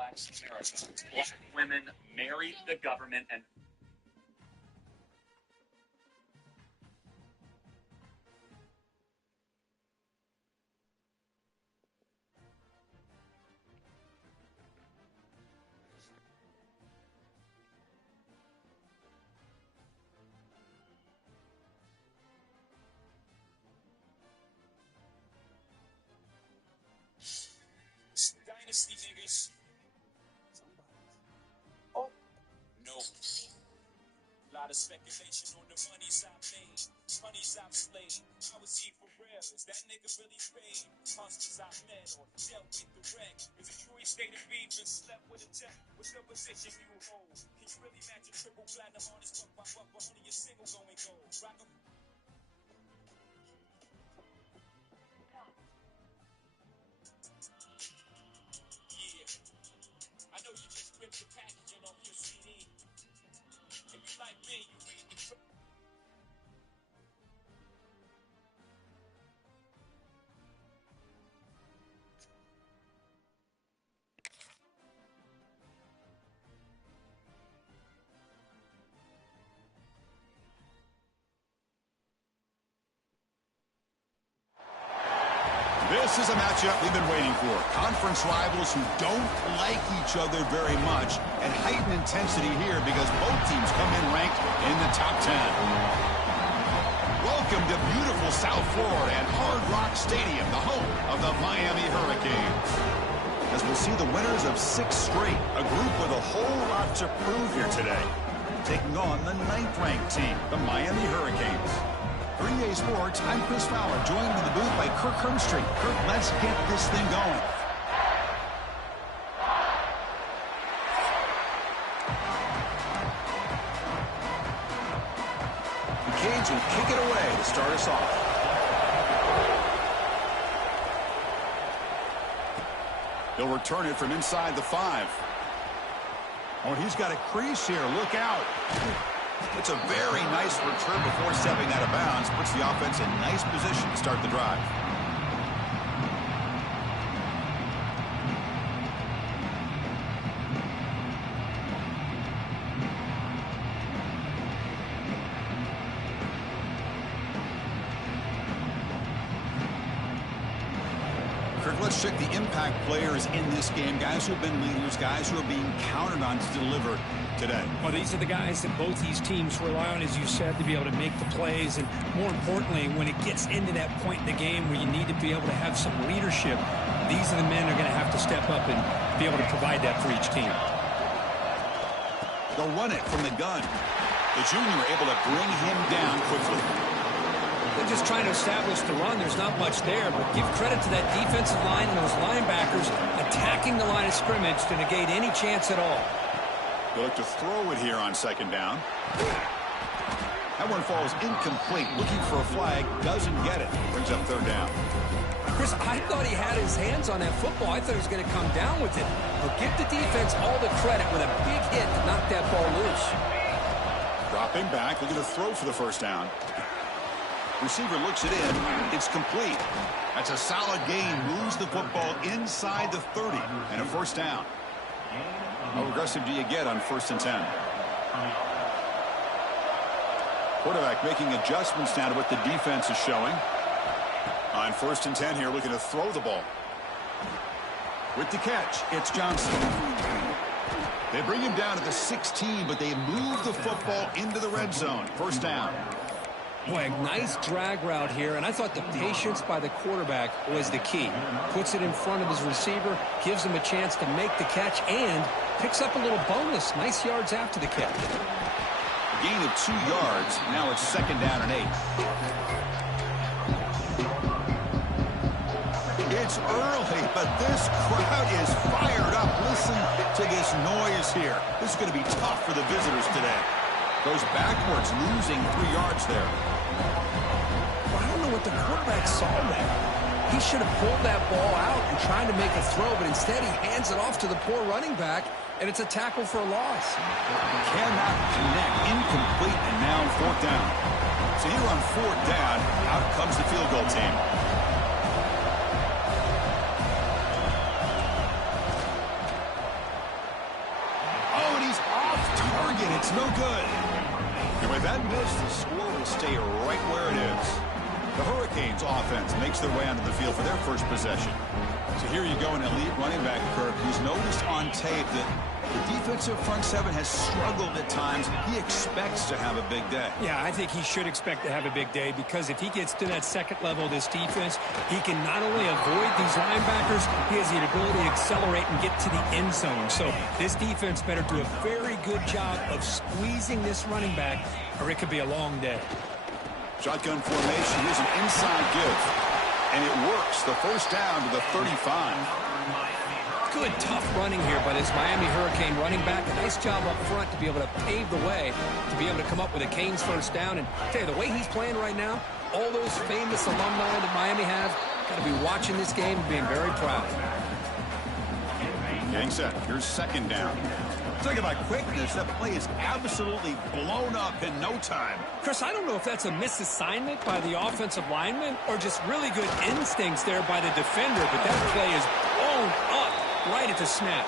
Black women marry the government and dynasty niggas. Oh no. A lot of speculation on the monies I made, monies I played. I was for real. Is that nigga really paid? Hustlers I met or dealt with the wreck. Is it true he stayed in beef and slept with a tech? What's the position you hold? Can you really match a triple platinum on his buck by buck, but only a single going gold? Rock 'em. I know you just ripped the packaging off your CD. If you like me, you read the truth. This is a matchup we've been waiting for. Conference rivals who don't like each other very much, and heightened intensity here because both teams come in ranked in the top 10. Welcome to beautiful South Florida and Hard Rock Stadium, the home of the Miami Hurricanes. As we'll see the winners of 6 straight, a group with a whole lot to prove here today. Taking on the 9th-ranked team, the Miami Hurricanes. For EA Sports, I'm Chris Fowler, joined in the booth by Kirk Hermstreet. Kirk, let's get this thing going. The Canes will kick it away to start us off. He'll return it from inside the 5. Oh, he's got a crease here. Look out. It's a very nice return before stepping out of bounds. Puts the offense in nice position to start the drive. Let's check the impact players in this game. Guys who have been leaders, guys who are being counted on to deliver today. Well, these are the guys that both these teams rely on, as you said, to be able to make the plays. And more importantly, when it gets into that point in the game where you need to be able to have some leadership, these are the men who are going to have to step up and be able to provide that for each team. They'll run it from the gun. The junior able to bring him down quickly. They're just trying to establish the run. There's not much there, but give credit to that defensive line and those linebackers attacking the line of scrimmage to negate any chance at all. They'll look to throw it here on 2nd down. That one falls incomplete. Looking for a flag. Doesn't get it. Brings up 3rd down. Chris, I thought he had his hands on that football. I thought he was going to come down with it. But give the defense all the credit with a big hit to knock that ball loose. Dropping back. Looking to throw for the 1st down. Receiver looks it in. It's complete. That's a solid gain. Moves the football inside the 30. And a 1st down. How aggressive do you get on 1st and 10? Quarterback making adjustments now to what the defense is showing. On 1st and 10 here, looking to throw the ball. With the catch, it's Johnson. They bring him down to the 16, but they move the football into the red zone. 1st down. Boy, a nice drag route here, and I thought the patience by the quarterback was the key. Puts it in front of his receiver, gives him a chance to make the catch, and picks up a little bonus. Nice yards after the catch. A gain of 2 yards. Now it's 2nd down and 8. It's early, but this crowd is fired up. Listen to this noise here. This is going to be tough for the visitors today. Goes backwards, losing 3 yards there. Well, I don't know what the quarterback saw there. He should have pulled that ball out and tried to make a throw, but instead he hands it off to the poor running back, and it's a tackle for a loss. Cannot connect, incomplete, and now 4th down. So here on 4th down, out comes the field goal team. It's no good. And with that miss, the score will stay right where it is. The Hurricanes offense makes their way onto the field for their first possession. So here you go, an elite running back, Kirk, who's noticed on tape that the defensive front seven has struggled at times. He expects to have a big day. Yeah, I think he should expect to have a big day because if he gets to that second level of this defense, he can not only avoid these linebackers, he has the ability to accelerate and get to the end zone. So this defense better do a very good job of squeezing this running back, or it could be a long day. Shotgun formation. Here's an inside give. And it works. The first down to the 35. Good, tough running here by this Miami Hurricane running back. A nice job up front to be able to pave the way, to be able to come up with a Canes first down. And I tell you, the way he's playing right now, all those famous alumni that Miami has, got to be watching this game and being very proud. Getting set. Here's second down. Talking about quickness, that play is absolutely blown up in no time. Chris, I don't know if that's a misassignment by the offensive lineman or just really good instincts there by the defender, but that play is blown up right at the snap.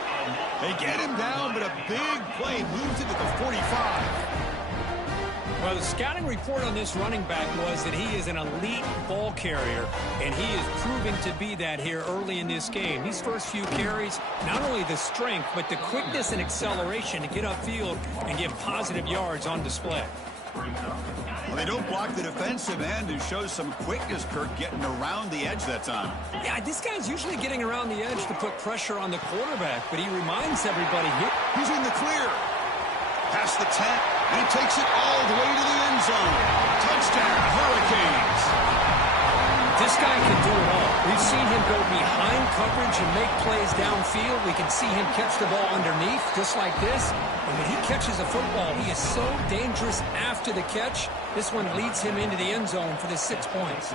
They get him down, but a big play moves it to the 45. Well, the scouting report on this running back was that he is an elite ball carrier, and he is proving to be that here early in this game. These first few carries, not only the strength, but the quickness and acceleration to get upfield and get positive yards on display. Well, they don't block the defensive end and show some quickness, Kirk, getting around the edge that time. Yeah, this guy's usually getting around the edge to put pressure on the quarterback, but he reminds everybody here. He's in the clear. Past the 10, and he takes it all the way to the end zone. Touchdown, Hurricanes. This guy can do it all. We've seen him go behind coverage and make plays downfield. We can see him catch the ball underneath, just like this. And when he catches a football, he is so dangerous after the catch. This one leads him into the end zone for the 6 points.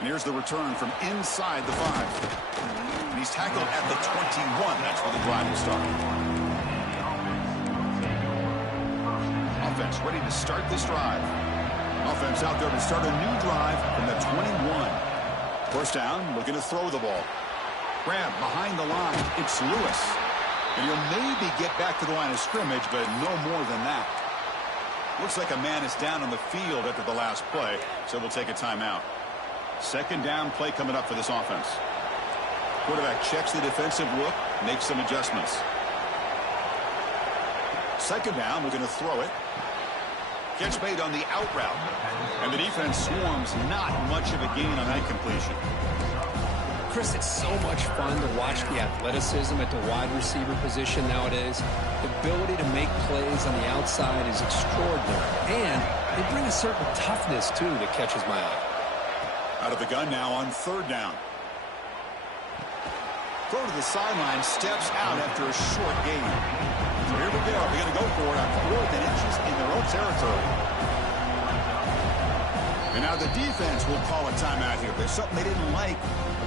And here's the return from inside the 5. And he's tackled at the 21. That's where the drive will start. Offense ready to start this drive. Offense out there to start a new drive from the 21. First down, looking to throw the ball. Grab behind the line. It's Lewis. And he'll maybe get back to the line of scrimmage, but no more than that. Looks like a man is down on the field after the last play, so we'll take a timeout. Second down play coming up for this offense. Quarterback checks the defensive look, makes some adjustments. Second down, we're going to throw it. Catch made on the out route. And the defense swarms, not much of a gain on that completion. Chris, it's so much fun to watch the athleticism at the wide receiver position nowadays. The ability to make plays on the outside is extraordinary. And they bring a certain toughness, too, that catches my eye. Out of the gun now on third down. Throw to the sideline, steps out after a short gain. So here we go. They're going to go for it on 4th and inches in their own territory. And now the defense will call a timeout here. There's something they didn't like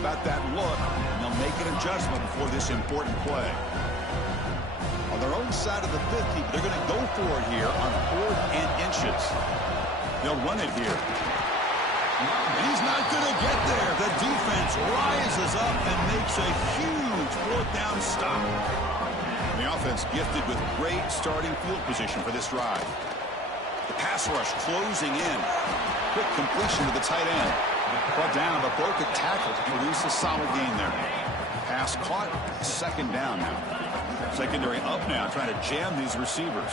about that look, and they'll make an adjustment before this important play. On their own side of the 50, they're going to go for it here on 4th and inches. They'll run it here. And he's not going to get there. The defense rises up and makes a huge 4th down stop. The offense gifted with great starting field position for this drive. The pass rush closing in. Quick completion to the tight end. Brought down, but broke a tackle to produce a solid gain there. Pass caught. Second down now. Secondary up now, trying to jam these receivers.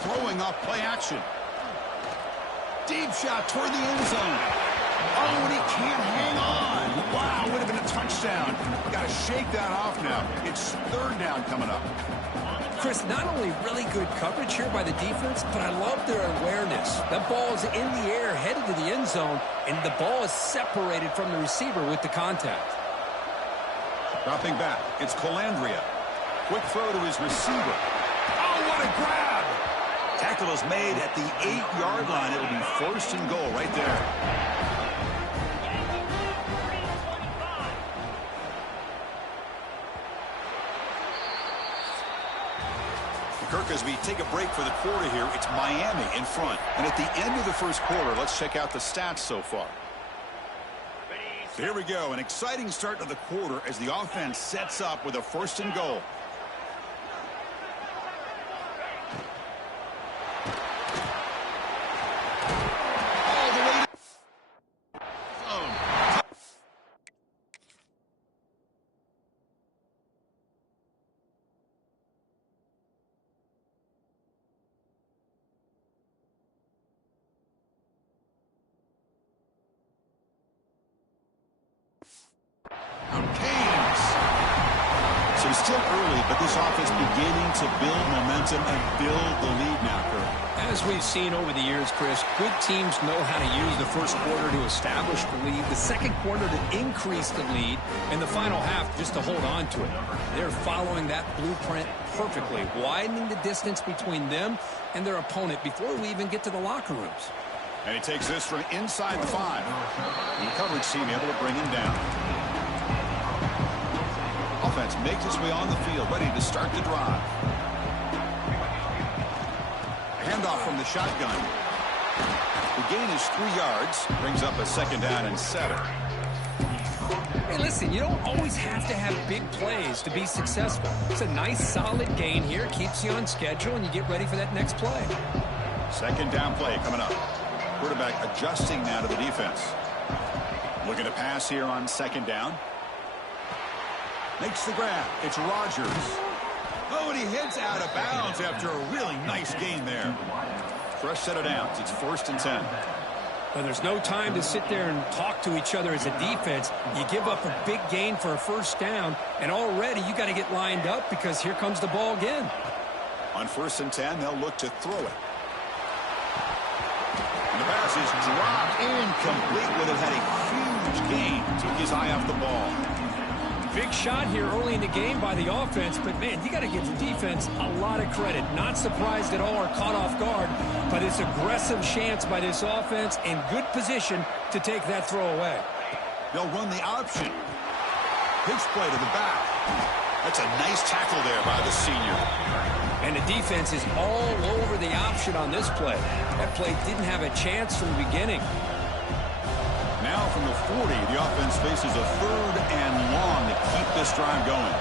Throwing off play action. Deep shot toward the end zone. Oh, and he can't hang on. Wow, would have been a touchdown. Got to shake that off now. It's third down coming up. Chris, not only really good coverage here by the defense, but I love their awareness. That ball is in the air, headed to the end zone, and the ball is separated from the receiver with the contact. Dropping back, it's Colandrea. Quick throw to his receiver. Oh, what a grab! Tackle is made at the 8-yard line. It will be first and goal right there. Kirk, as we take a break for the quarter here, it's Miami in front. And at the end of the first quarter, let's check out the stats so far. Here we go, an exciting start to the quarter as the offense sets up with a first and goal. So it's still early, but this offense beginning to build momentum and build the lead now, Kurt. As we've seen over the years, Chris, good teams know how to use the first quarter to establish the lead, the second quarter to increase the lead, and the final half just to hold on to it. They're following that blueprint perfectly, widening the distance between them and their opponent before we even get to the locker rooms. And he takes this from inside the 5. The coverage team able to bring him down. Offense makes its way on the field, ready to start the drive. Handoff from the shotgun. The gain is 3 yards. Brings up a 2nd down and 7. Hey, listen, you don't always have to have big plays to be successful. It's a nice, solid gain here. Keeps you on schedule, and you get ready for that next play. 2nd down play coming up. Quarterback adjusting now to the defense. Looking to pass here on 2nd down. Makes the grab. It's Rodgers. Oh, and he heads out of bounds after a really nice gain there. Fresh set of downs. It's 1st and 10. Well, there's no time to sit there and talk to each other as a defense. You give up a big gain for a 1st down, and already you got to get lined up because here comes the ball again. On 1st and 10, they'll look to throw it. And the pass is dropped incomplete. Would have had a huge gain. Took his eye off the ball. Big shot here early in the game by the offense, but, man, you got to give the defense a lot of credit. Not surprised at all or caught off guard, but it's aggressive chance by this offense in good position to take that throw away. They'll run the option. Pitch play to the back. That's a nice tackle there by the senior. And the defense is all over the option on this play. That play didn't have a chance from the beginning. Now from the 40, the offense faces a 3rd and long to keep this drive going.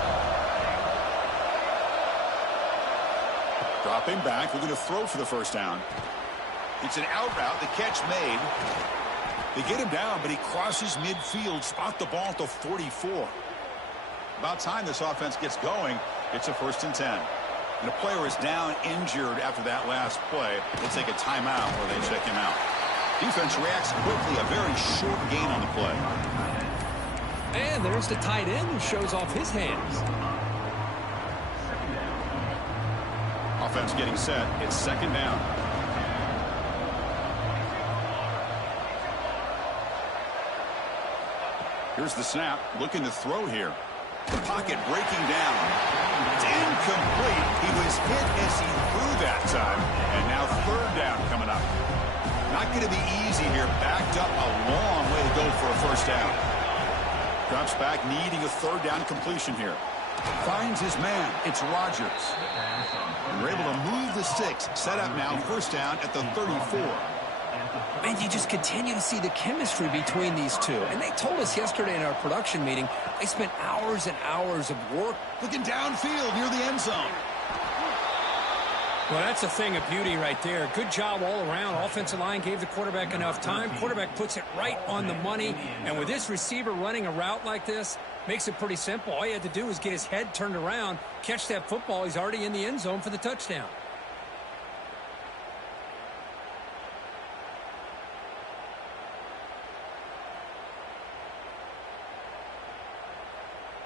Dropping back, looking to throw for the 1st down. It's an out route, the catch made. They get him down, but he crosses midfield, spot the ball at the 44. About time this offense gets going. It's a 1st and 10. And the player is down injured after that last play. They'll take a timeout where they check him out. Defense reacts quickly, a very short gain on the play. And there's the tight end who shows off his hands. Offense getting set. It's 2nd down. Here's the snap. Looking to throw here. The pocket breaking down. It's incomplete. He was hit as he threw that time. And now 3rd down coming up. Not going to be easy here. Backed up a long way to go for a 1st down. Drops back, needing a 3rd down completion here. Finds his man. It's Rodgers. And we're able to move the sticks. Set up now, 1st down at the 34. And you just continue to see the chemistry between these two. And they told us yesterday in our production meeting, they spent hours and hours of work. Looking downfield near the end zone. Well, that's a thing of beauty right there. Good job all around. Offensive line gave the quarterback enough time. Quarterback puts it right on the money. And with this receiver running a route like this, makes it pretty simple. All he had to do was get his head turned around, catch that football. He's already in the end zone for the touchdown.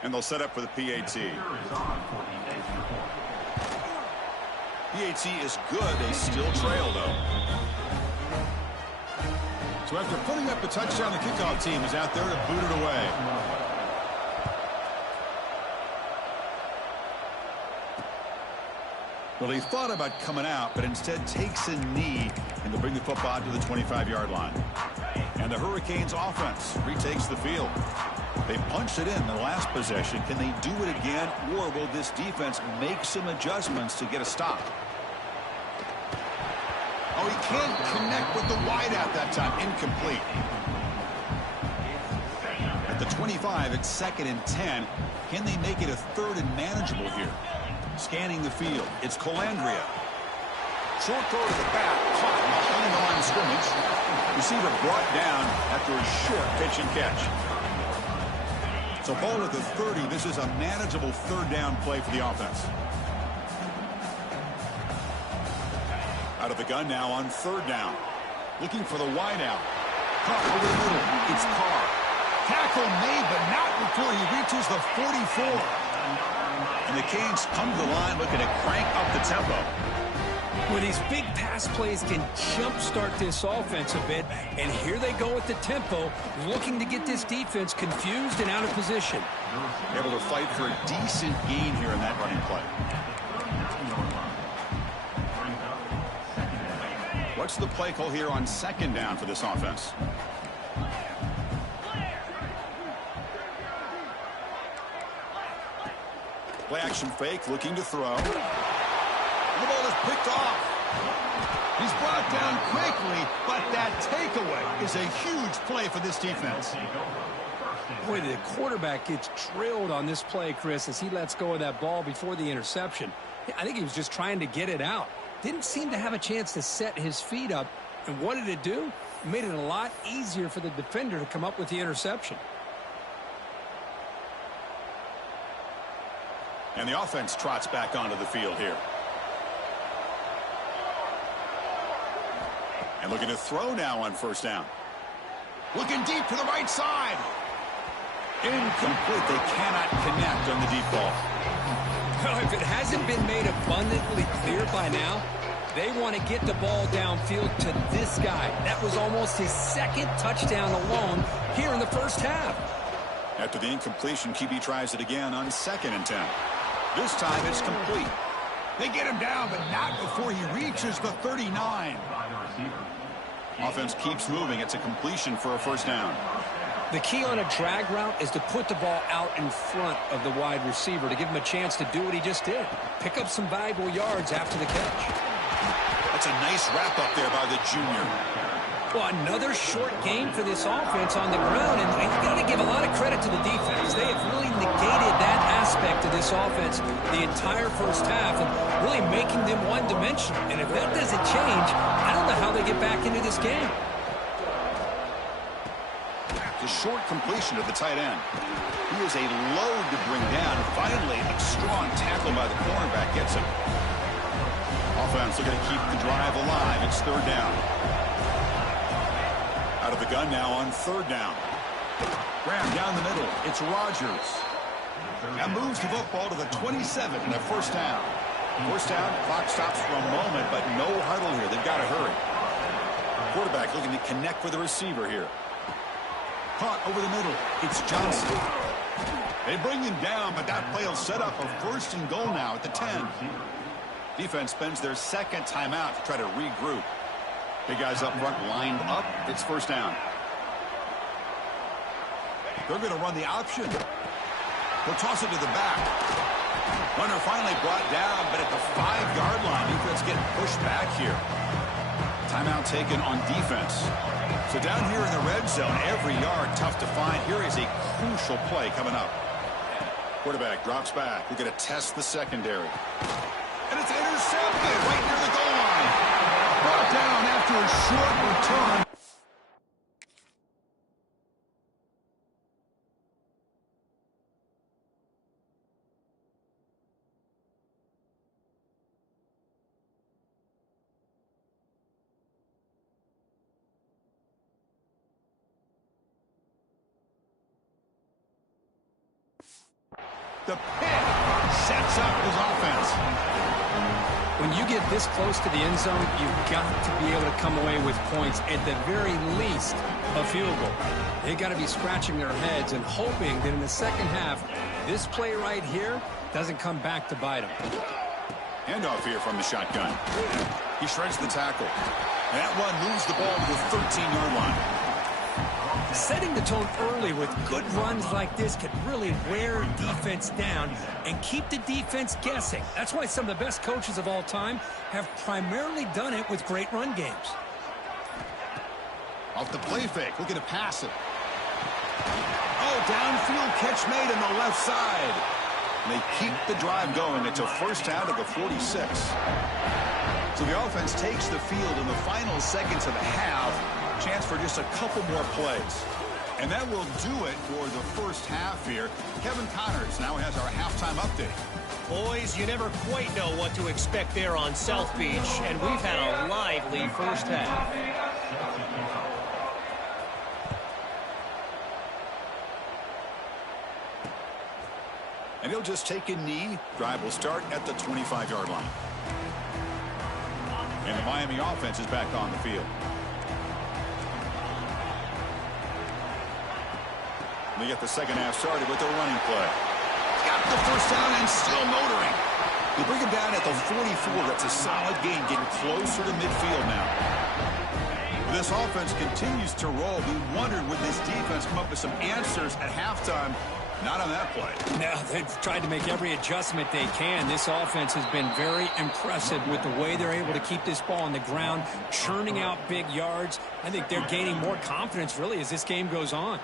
And they'll set up for the PAT. PAT is good. They still trail, though. So after putting up a touchdown, the kickoff team is out there to boot it away. Well, he thought about coming out, but instead takes a knee, and they'll bring the football to the 25-yard line. And the Hurricanes offense retakes the field. They punched it in the last possession. Can they do it again, or will this defense make some adjustments to get a stop? Oh, he can't connect with the wideout that time. Incomplete. At the 25, it's 2nd and 10. Can they make it a 3rd and manageable here? Scanning the field. It's Colandrea. Short throw to the back. Caught behind the line of scrimmage. Receiver brought down after a short pitch and catch. So ball at the 30. This is a manageable 3rd down play for the offense. Out of the gun now on 3rd down. Looking for the wideout. Caught over the middle. It's Carr. Tackle made, but not before he reaches the 44. And the Canes come to the line looking to crank up the tempo. Well, these big pass plays can jumpstart this offense a bit, and here they go with the tempo, looking to get this defense confused and out of position. Able to fight for a decent gain here in that running play. What's the play call here on second down for this offense? Play action fake, looking to throw. And the ball is picked off. He's brought down quickly, but that takeaway is a huge play for this defense. Boy, the quarterback gets drilled on this play, Chris, as he lets go of that ball before the interception. I think he was just trying to get it out. Didn't seem to have a chance to set his feet up. And what did it do? It made it a lot easier for the defender to come up with the interception. And the offense trots back onto the field here. And looking to throw now on first down. Looking deep to the right side. Incomplete. They cannot connect on the deep ball. Well, if it hasn't been made abundantly clear by now, they want to get the ball downfield to this guy. That was almost his second touchdown alone here in the first half. After the incompletion, QB tries it again on 2nd and 10. This time it's complete. They get him down, but not before he reaches the 39. Offense keeps moving. It's a completion for a first down. The key on a drag route is to put the ball out in front of the wide receiver to give him a chance to do what he just did. Pick up some valuable yards after the catch. That's a nice wrap up there by the junior. Well, another short game for this offense on the ground, and you got to give a lot of credit to the defense. They have really negated that aspect of this offense the entire first half and really making them one-dimensional. And if that doesn't change, I don't know how they get back into this game. The short completion to the tight end. He is a load to bring down. Finally, a strong tackle by the cornerback gets him. Offense looking to keep the drive alive. It's third down. Out of the gun now on third down. Graham down the middle. It's Rodgers. That moves the football to the 27 and a first down. First down, clock stops for a moment, but no huddle here. They've got to hurry. Quarterback looking to connect with the receiver here. Caught over the middle. It's Johnson. They bring him down, but that play will set up a first and goal now at the 10. Defense spends their second timeout to try to regroup. Big guys up front lined up. It's first down. They're going to run the option. They'll toss it to the back. Runner finally brought down, but at the 5-yard line, defense getting pushed back here. Timeout taken on defense. So down here in the red zone, every yard tough to find. Here is a crucial play coming up. Quarterback drops back. We're going to test the secondary. And it's intercepted right near the goal line. Brought down after a short return. The pick sets up his offense. When you get this close to the end zone, you've got to be able to come away with points, at the very least, a field goal. They got to be scratching their heads and hoping that in the second half, this play right here doesn't come back to bite them. Handoff here from the shotgun. He shreds the tackle. And that one moves the ball to the 13-yard line. Setting the tone early with good runs like this can really wear defense down and keep the defense guessing. That's why some of the best coaches of all time have primarily done it with great run games. Off the play fake, looking to pass it. Oh, downfield catch made on the left side. And they keep the drive going. It's a first down to the 46. So the offense takes the field in the final seconds of the half. Chance for just a couple more plays. And that will do it for the first half here. Kevin Connors now has our halftime update. Boys, you never quite know what to expect there on South Beach, and we've had a lively first half. And he'll just take a knee. Drive will start at the 25-yard line. And the Miami offense is back on the field. They get the second half started with their running play. Got the first down and still motoring. They bring him down at the 44. That's a solid gain, getting closer to midfield now. This offense continues to roll. We wondered, would this defense come up with some answers at halftime? Not on that play. No, they've tried to make every adjustment they can. This offense has been very impressive with the way they're able to keep this ball on the ground, churning out big yards. I think they're gaining more confidence, really, as this game goes on.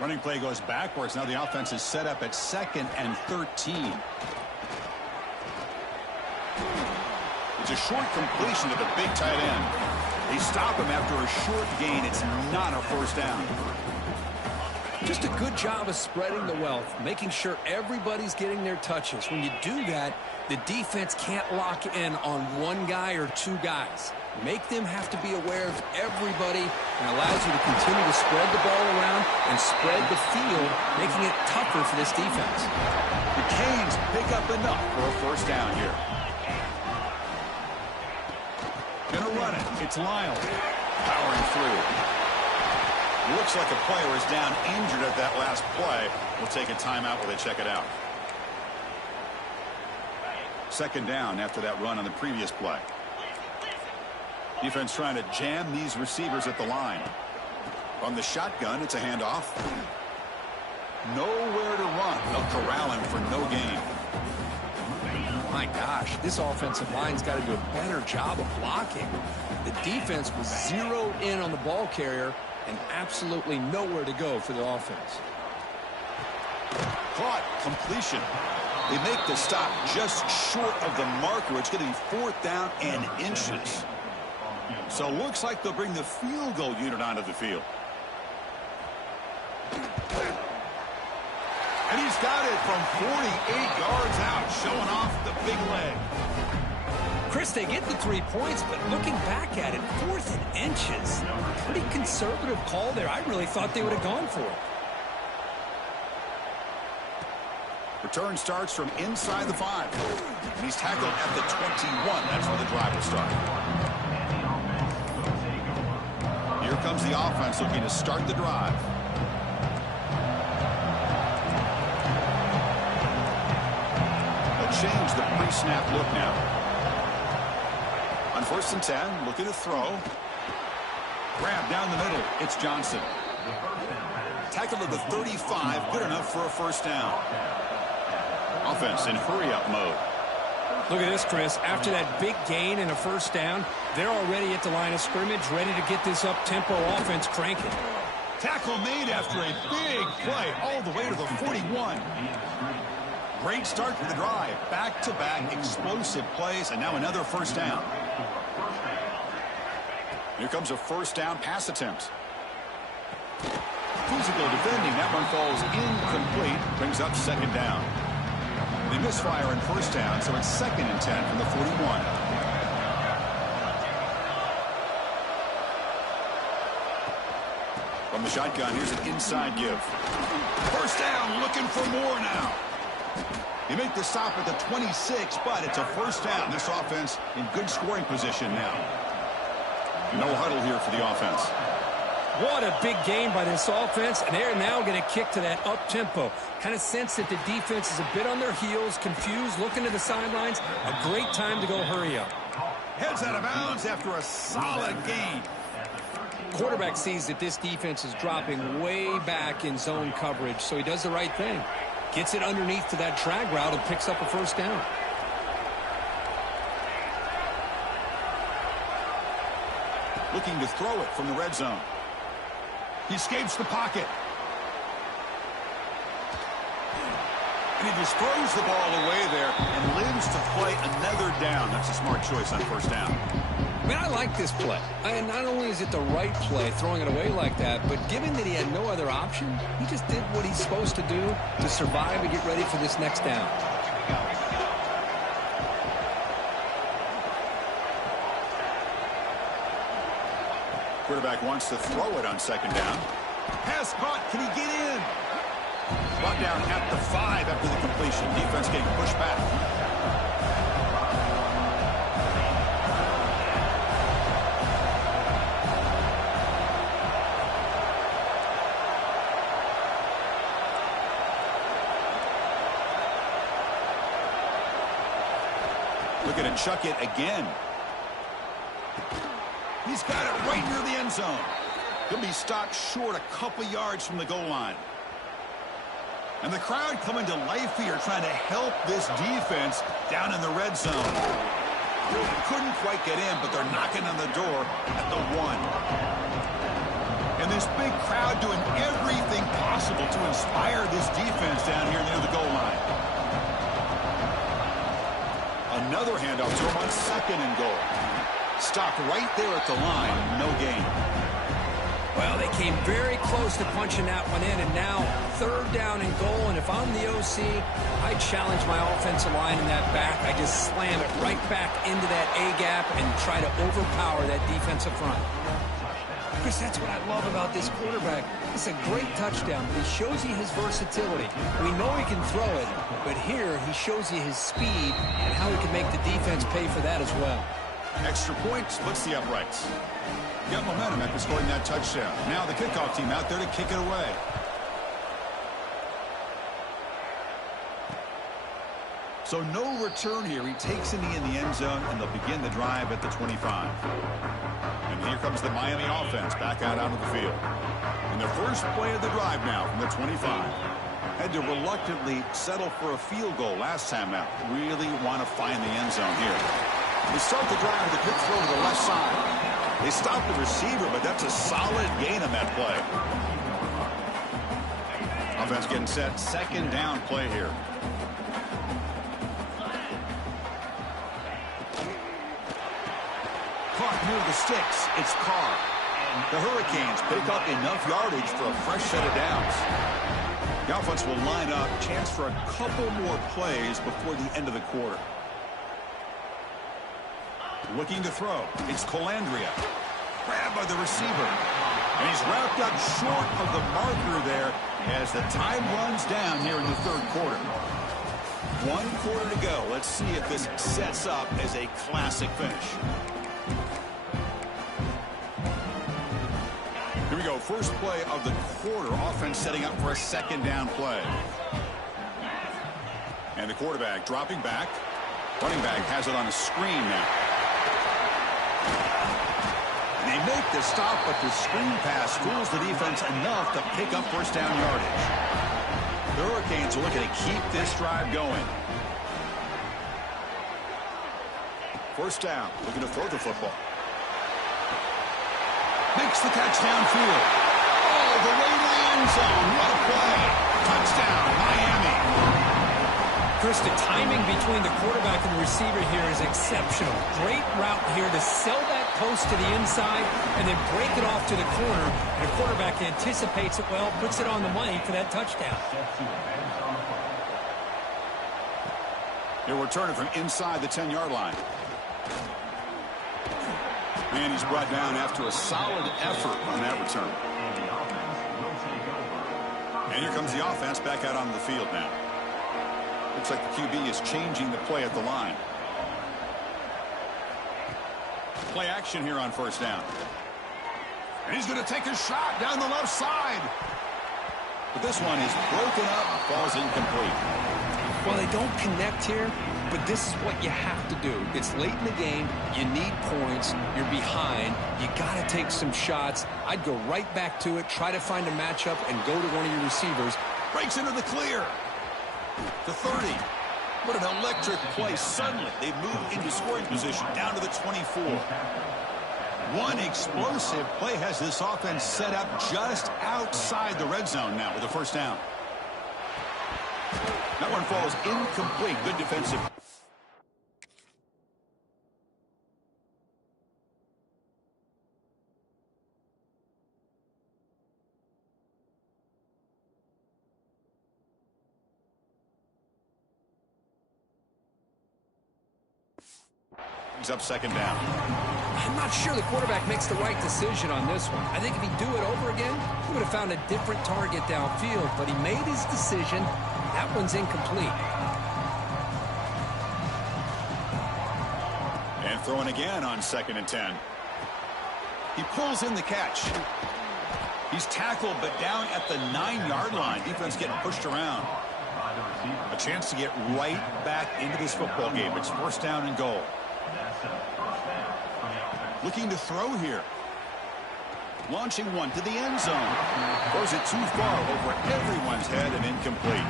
Running play goes backwards. Now the offense is set up at 2nd and 13. It's a short completion to the big tight end. They stop him after a short gain. It's not a first down. Just a good job of spreading the wealth, making sure everybody's getting their touches. When you do that, the defense can't lock in on one guy or two guys. Make them have to be aware of everybody, and allows you to continue to spread the ball around and spread the field, making it tougher for this defense. The Canes pick up enough for a first down here. Gonna run it. It's Lyle powering through. Looks like a player is down injured at that last play. We'll take a timeout while they check it out. Second down after that run on the previous play. Defense trying to jam these receivers at the line. From the shotgun, it's a handoff. Nowhere to run. They'll corral him for no gain. My gosh, this offensive line's got to do a better job of blocking. The defense was zeroed in on the ball carrier and absolutely nowhere to go for the offense. Caught. Completion. They make the stop just short of the marker. It's going to be 4th down and inches. So looks like they'll bring the field goal unit onto the field. And he's got it from 48 yards out, showing off the big leg. Chris, they get the 3 points, but looking back at it, 4th and inches. Pretty conservative call there. I really thought they would have gone for it. Return starts from inside the 5. And he's tackled at the 21. That's where the drive will start. Here comes the offense looking to start the drive. They'll change the pre-snap look now. On 1st and 10, looking to throw. Grab down the middle. It's Johnson. Tackled at the 35. Good enough for a first down. Offense in hurry-up mode. Look at this, Chris. After that big gain and a first down, they're already at the line of scrimmage, ready to get this up-tempo offense cranking. Tackle made after a big play all the way to the 41. Great start to the drive. Back-to-back explosive plays, and now another first down. Here comes a first down pass attempt. Physical defending. That one falls incomplete. Brings up second down. They misfire in first down, so it's 2nd and 10 from the 41. From the shotgun, here's an inside give. First down, looking for more now. They make the stop at the 26, but it's a first down. This offense in good scoring position now. No huddle here for the offense. What a big game by this offense, and they're now going to kick to that up-tempo. Kind of sense that the defense is a bit on their heels, confused, looking to the sidelines. A great time to go hurry up. Heads out of bounds after a solid gain. Quarterback sees that this defense is dropping way back in zone coverage, so he does the right thing. Gets it underneath to that drag route and picks up a first down. Looking to throw it from the red zone. He escapes the pocket. And he just throws the ball away there and lives to play another down. That's a smart choice on first down. Man, I like this play. And not only is it the right play, throwing it away like that, but given that he had no other option, he just did what he's supposed to do to survive and get ready for this next down. Quarterback wants to throw it on second down. Pass caught. Can he get in? Brought down at the 5 after the completion. Defense getting pushed back. Looking to chuck it again. He's got it right near the end zone. Could be stopped short a couple yards from the goal line. And the crowd coming to life here, trying to help this defense down in the red zone. Couldn't quite get in, but they're knocking on the door at the 1. And this big crowd doing everything possible to inspire this defense down here near the goal line. Another handoff to him on 2nd and goal. Stopped right there at the line, no gain. Well, they came very close to punching that one in, and now 3rd down and goal. And if I'm the OC, I challenge my offensive line in that back. I just slam it right back into that A-gap and try to overpower that defensive front. Chris, that's what I love about this quarterback. It's a great touchdown, but he shows you his versatility. We know he can throw it, but here he shows you his speed and how he can make the defense pay for that as well. Extra point splits the uprights. Got momentum after scoring that touchdown. Now the kickoff team out there to kick it away. So no return here. He takes it in the end zone, and they'll begin the drive at the 25. And here comes the Miami offense back out onto the field. And their first play of the drive now from the 25. Had to reluctantly settle for a field goal last time out. Really want to find the end zone here. They start the drive with a quick throw to the left side. They stop the receiver, but that's a solid gain on that play. Offense getting set. 2nd down play here. Caught near the sticks. It's Carr. The Hurricanes pick up enough yardage for a fresh set of downs. The offense will line up. Chance for a couple more plays before the end of the quarter. Looking to throw. It's Colandrea. Grabbed by the receiver. And he's wrapped up short of the marker there as the time runs down here in the 3rd quarter. 1 quarter to go. Let's see if this sets up as a classic finish. Here we go. First play of the quarter. Offense setting up for a 2nd down play. And the quarterback dropping back. Running back has it on a screen now. They make the stop, but the screen pass fools the defense enough to pick up 1st down yardage. The Hurricanes are looking to keep this drive going. 1st down, looking to throw the football. Makes the catch downfield. All the way to the end zone. What a play. Touchdown, Miami. Chris, the timing between the quarterback and the receiver here is exceptional. Great route here to sell that post to the inside and then break it off to the corner. And the quarterback anticipates it well, puts it on the money for that touchdown. They're returning from inside the 10-yard line. And he's brought down after a solid effort on that return. And here comes the offense back out on the field now. Looks like the QB is changing the play at the line. Play action here on 1st down. And he's going to take a shot down the left side. But this one is broken up, falls incomplete. Well, they don't connect here, but this is what you have to do. It's late in the game. You need points. You're behind. You got to take some shots. I'd go right back to it, try to find a matchup, and go to one of your receivers. Breaks into the clear. To 30. What an electric play. Suddenly, they've moved into scoring position down to the 24. One explosive play has this offense set up just outside the red zone now with a 1st down. That one falls incomplete. Good defensive. He's up 2nd down. I'm not sure the quarterback makes the right decision on this one. I think if he'd do it over again, he would have found a different target downfield, but he made his decision. That one's incomplete. And throwing again on 2nd and 10. He pulls in the catch. He's tackled, but down at the 9-yard line. Defense getting pushed around. A chance to get right back into this football game. It's 1st down and goal. Looking to throw here. Launching one to the end zone. Throws it too far over everyone's head and incomplete.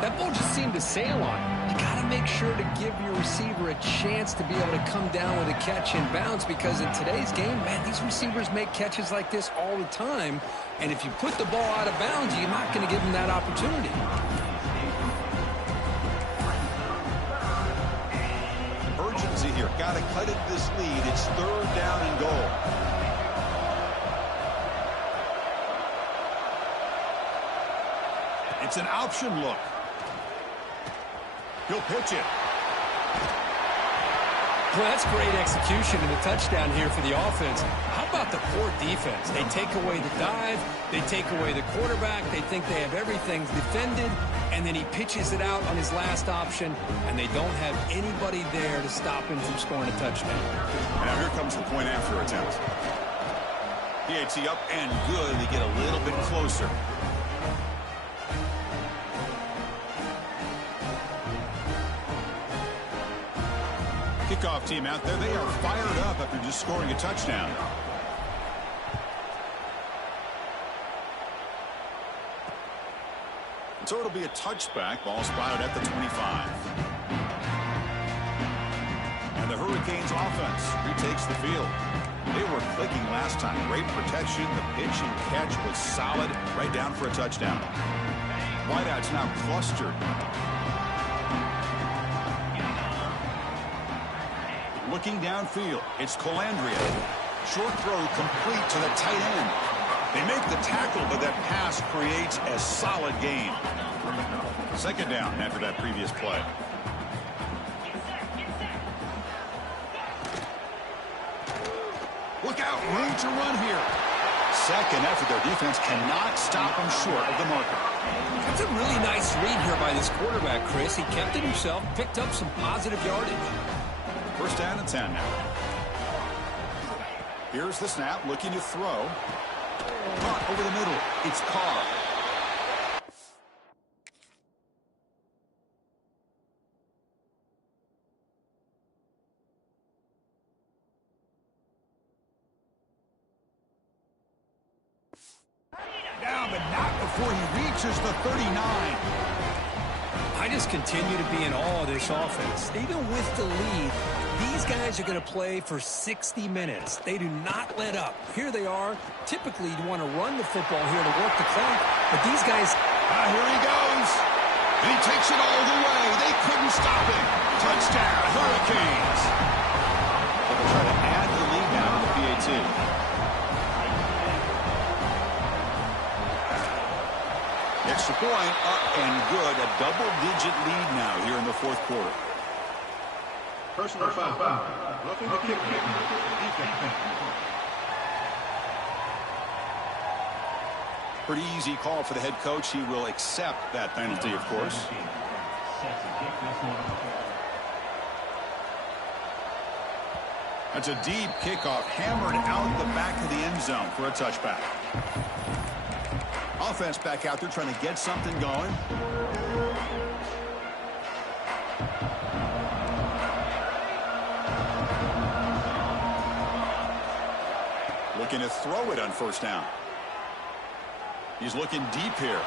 That ball just seemed to sail on him. You got to make sure to give your receiver a chance to be able to come down with a catch and bounce, because in today's game, man, these receivers make catches like this all the time. And if you put the ball out of bounds, you're not going to give them that opportunity. Urgency here. Got to cut into this lead. It's 3rd down and goal. It's an option look. He'll pitch it. Well, that's great execution and a touchdown here for the offense. How about the poor defense? They take away the dive, they take away the quarterback, they think they have everything defended, and then he pitches it out on his last option, and they don't have anybody there to stop him from scoring a touchdown. Now here comes the point after attempt. PAT up and good. They get a little bit closer. Kickoff team out there. They are fired up after just scoring a touchdown. So it'll be a touchback. Ball spotted at the 25. And the Hurricanes offense retakes the field. They were clicking last time. Great protection. The pitch and catch was solid. Right down for a touchdown. Wideouts now clustered. Looking downfield, it's Colandrea. Short throw complete to the tight end. They make the tackle, but that pass creates a solid gain. 2nd down after that previous play. Look out, room to run here. 2nd effort, their defense cannot stop them short of the marker. That's a really nice read here by this quarterback, Chris. He kept it himself, picked up some positive yardage. 1st down and 10 now. Here's the snap, looking to throw. Caught over the middle. It's Carr. Down, but not before he reaches the 39. I just continue to be in awe of this offense. Even with the lead, these guys are going to play for 60 minutes. They do not let up. Here they are. Typically, you want to run the football here to work the clock, but these guys... Here he goes. And he takes it all the way. They couldn't stop him. Touchdown, Hurricanes. They'll try to add the lead now to the PAT. Extra point, up and good. A double-digit lead now here in the 4th quarter. Personal foul. Pretty easy call for the head coach. He will accept that penalty, of course. That's a deep kickoff, hammered out the back of the end zone for a touchback. Offense back out there trying to get something going. Looking to throw it on 1st down. He's looking deep here.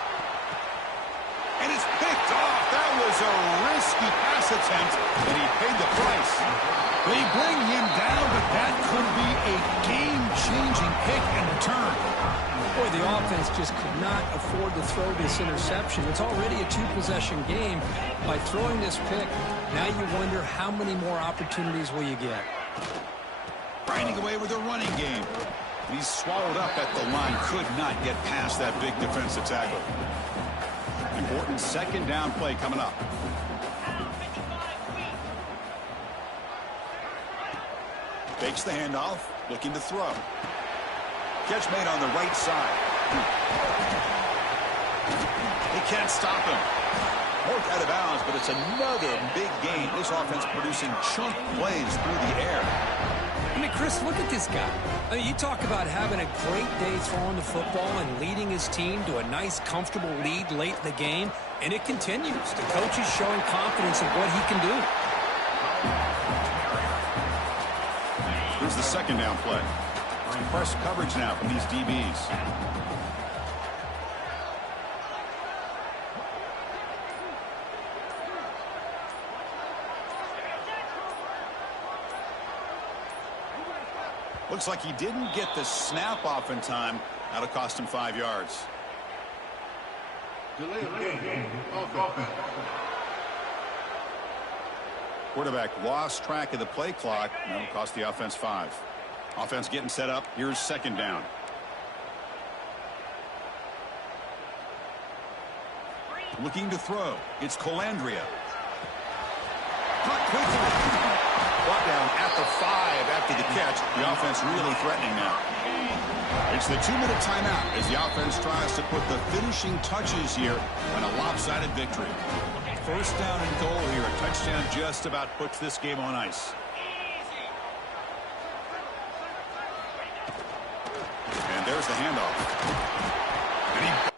And it's picked off. That was a risky pass attempt, and he paid the price. They bring him down, but that could be a game-changing pick and return. Boy, the offense just could not afford to throw this interception. It's already a 2-possession game. By throwing this pick, now you wonder how many more opportunities will you get. Grinding away with a running game. He's swallowed up at the line. Could not get past that big defensive tackle. Important 2nd down play coming up. Fakes the handoff, looking to throw. Catch made on the right side. He can't stop him. Worked out of bounds, but it's another big gain. This offense producing chunk plays through the air. I mean, Chris, look at this guy. I mean, you talk about having a great day throwing the football and leading his team to a nice, comfortable lead late in the game, and it continues. The coach is showing confidence in what he can do. Here's the second down play. Press coverage now from these DBs. Looks like he didn't get the snap off in time. That'll cost him 5 yards. Delay of game. Offense. Quarterback lost track of the play clock. That'll cost the offense 5. Offense getting set up. Here's second down. Looking to throw. It's Colandrea. Caught quickly. Brought down at the 5 after the catch. The offense really threatening now. It's the 2-minute timeout as the offense tries to put the finishing touches here on a lopsided victory. First down and goal here. A touchdown just about puts this game on ice. And there's the handoff. And he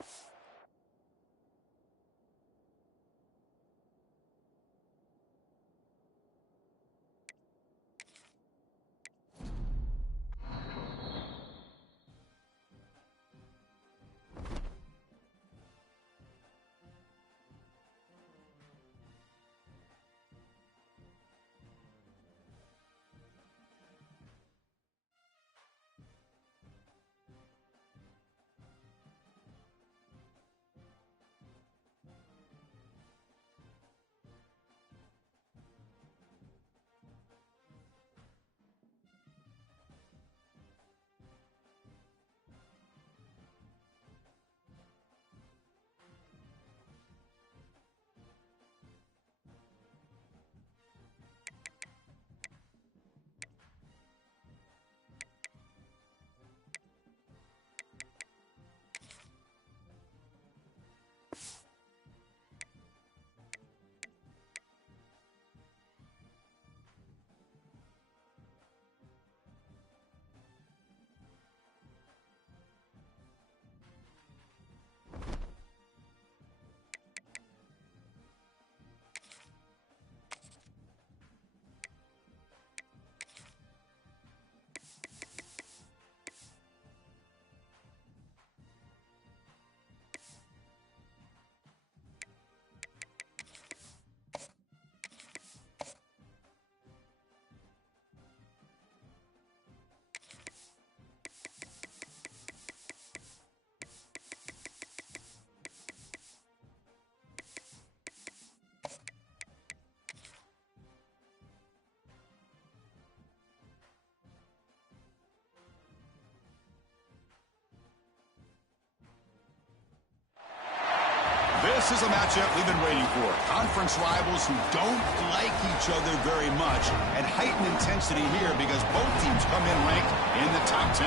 This is a matchup we've been waiting for. Conference rivals who don't like each other very much, and heightened intensity here because both teams come in ranked in the top 10.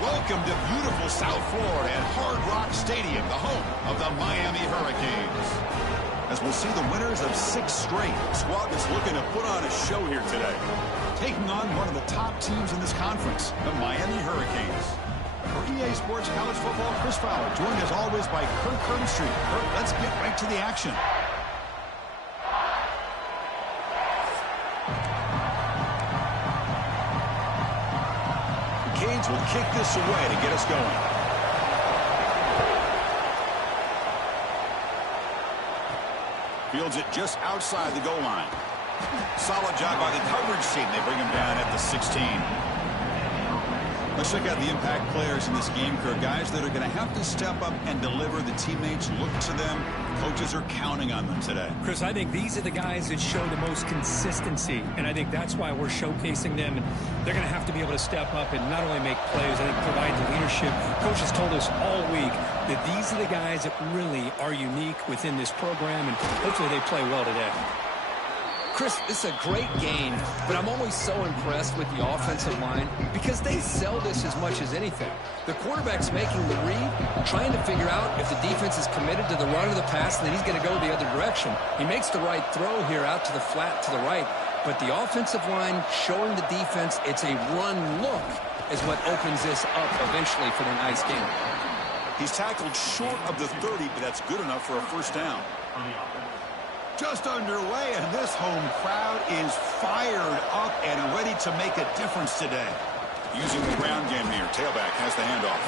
Welcome to beautiful South Florida at Hard Rock Stadium, the home of the Miami Hurricanes. As we'll see the winners of 6 straight. The squad is looking to put on a show here today, taking on one of the top teams in this conference, the Miami Hurricanes. For EA Sports College Football, Chris Fowler, joined as always by Kirk Herbstreit. Kirk, let's get right to the action. The Canes will kick this away to get us going. Fields it just outside the goal line. Solid job by the coverage team. They bring him down at the 16. Let's check out the impact players in this game, Kirk. Guys that are going to have to step up and deliver. The teammates look to them. Coaches are counting on them today. Chris, I think these are the guys that show the most consistency, and I think that's why we're showcasing them. And they're going to have to be able to step up and not only make plays, I think provide the leadership. Coaches told us all week that these are the guys that really are unique within this program, and hopefully they play well today. Chris, this is a great game, but I'm always so impressed with the offensive line because they sell this as much as anything. The quarterback's making the read, trying to figure out if the defense is committed to the run or the pass, and then he's going to go the other direction. He makes the right throw here out to the flat to the right, but the offensive line showing the defense it's a run look is what opens this up eventually for the nice game. He's tackled short of the 30, but that's good enough for a first down. Just underway, and this home crowd is fired up and ready to make a difference today. Using the ground game here, tailback has the handoff.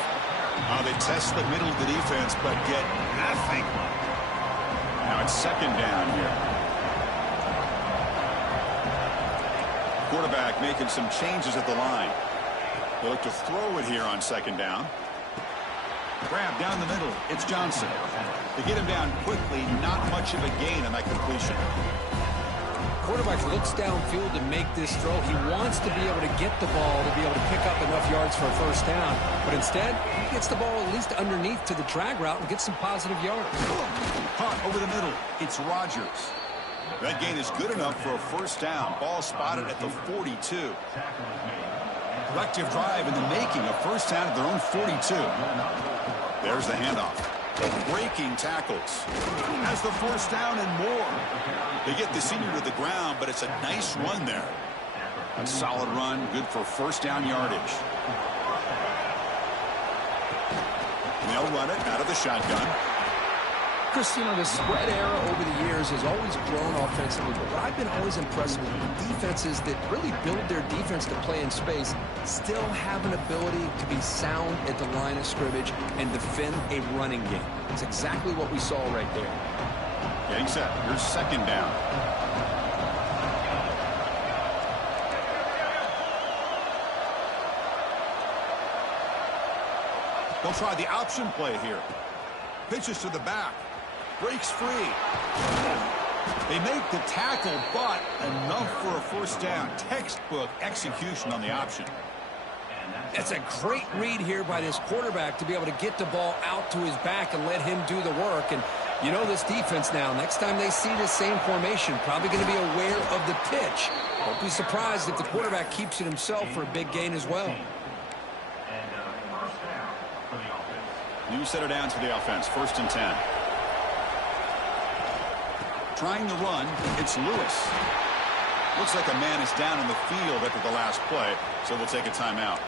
They test the middle of the defense, but get nothing. Now it's second down here. Quarterback making some changes at the line. They look to throw it here on second down. Grab down the middle. It's Johnson. They get him down quickly. Not much of a gain on that completion. Quarterback looks downfield to make this throw. He wants to be able to get the ball to be able to pick up enough yards for a first down. But instead, he gets the ball at least underneath to the drag route and gets some positive yards. Caught over the middle. It's Rodgers. That gain is good enough for a first down. Ball spotted at the 42. Collective drive in the making. A first down at their own 42. There's the handoff. Breaking tackles. Has the first down and more. They get the senior to the ground, but it's a nice run there. A solid run, good for first down yardage. And they'll run it out of the shotgun. Chris, you know, the spread era over the years has always grown offensively, but what I've been always impressed with the defenses that really build their defense to play in space still have an ability to be sound at the line of scrimmage and defend a running game. It's exactly what we saw right there. Getting set. Here's second down. They'll try the option play here. Pitches to the back. Breaks free. They make the tackle, but enough for a first down. Textbook execution on the option. That's a great read here by this quarterback to be able to get the ball out to his back and let him do the work. And you know this defense now, next time they see the same formation, probably going to be aware of the pitch. Won't be surprised if the quarterback keeps it himself for a big gain as well. New setter down to the offense. First and 10. Trying the run, it's Lewis. Looks like a man is down in the field after the last play, so we'll take a timeout.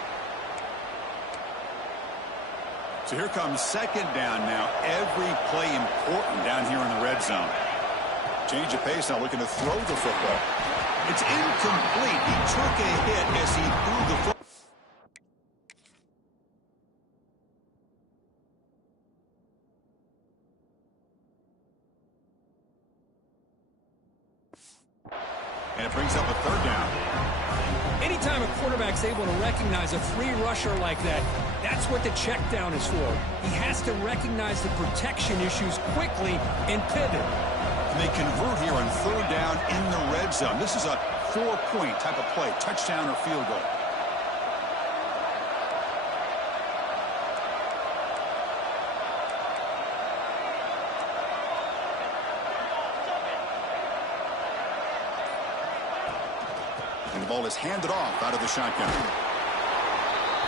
So here comes second down now. Every play important down here in the red zone. Change of pace now, looking to throw the football. It's incomplete. He took a hit as he threw the football. And it brings up a third down. Anytime a quarterback's able to recognize a free rusher like that, that's what the check down is for. He has to recognize the protection issues quickly and pivot. And they convert here on third down in the red zone. This is a 4-point type of play, touchdown or field goal. And the ball is handed off out of the shotgun.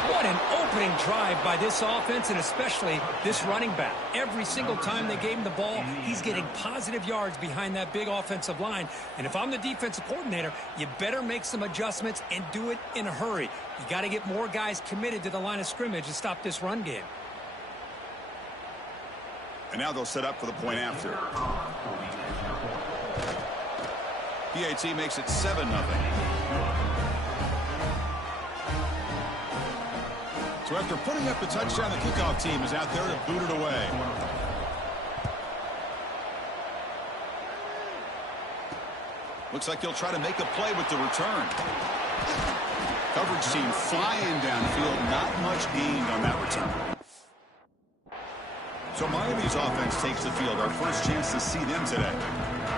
What an opening drive by this offense, and especially this running back. Every single time they gave him the ball, he's getting positive yards behind that big offensive line. And if I'm the defensive coordinator, you better make some adjustments and do it in a hurry. You got to get more guys committed to the line of scrimmage to stop this run game. And now they'll set up for the point after. PAT makes it 7-0. So after putting up the touchdown, the kickoff team is out there to boot it away. Looks like he'll try to make a play with the return. Coverage team flying downfield. Not much gained on that return. So Miami's offense takes the field. Our first chance to see them today.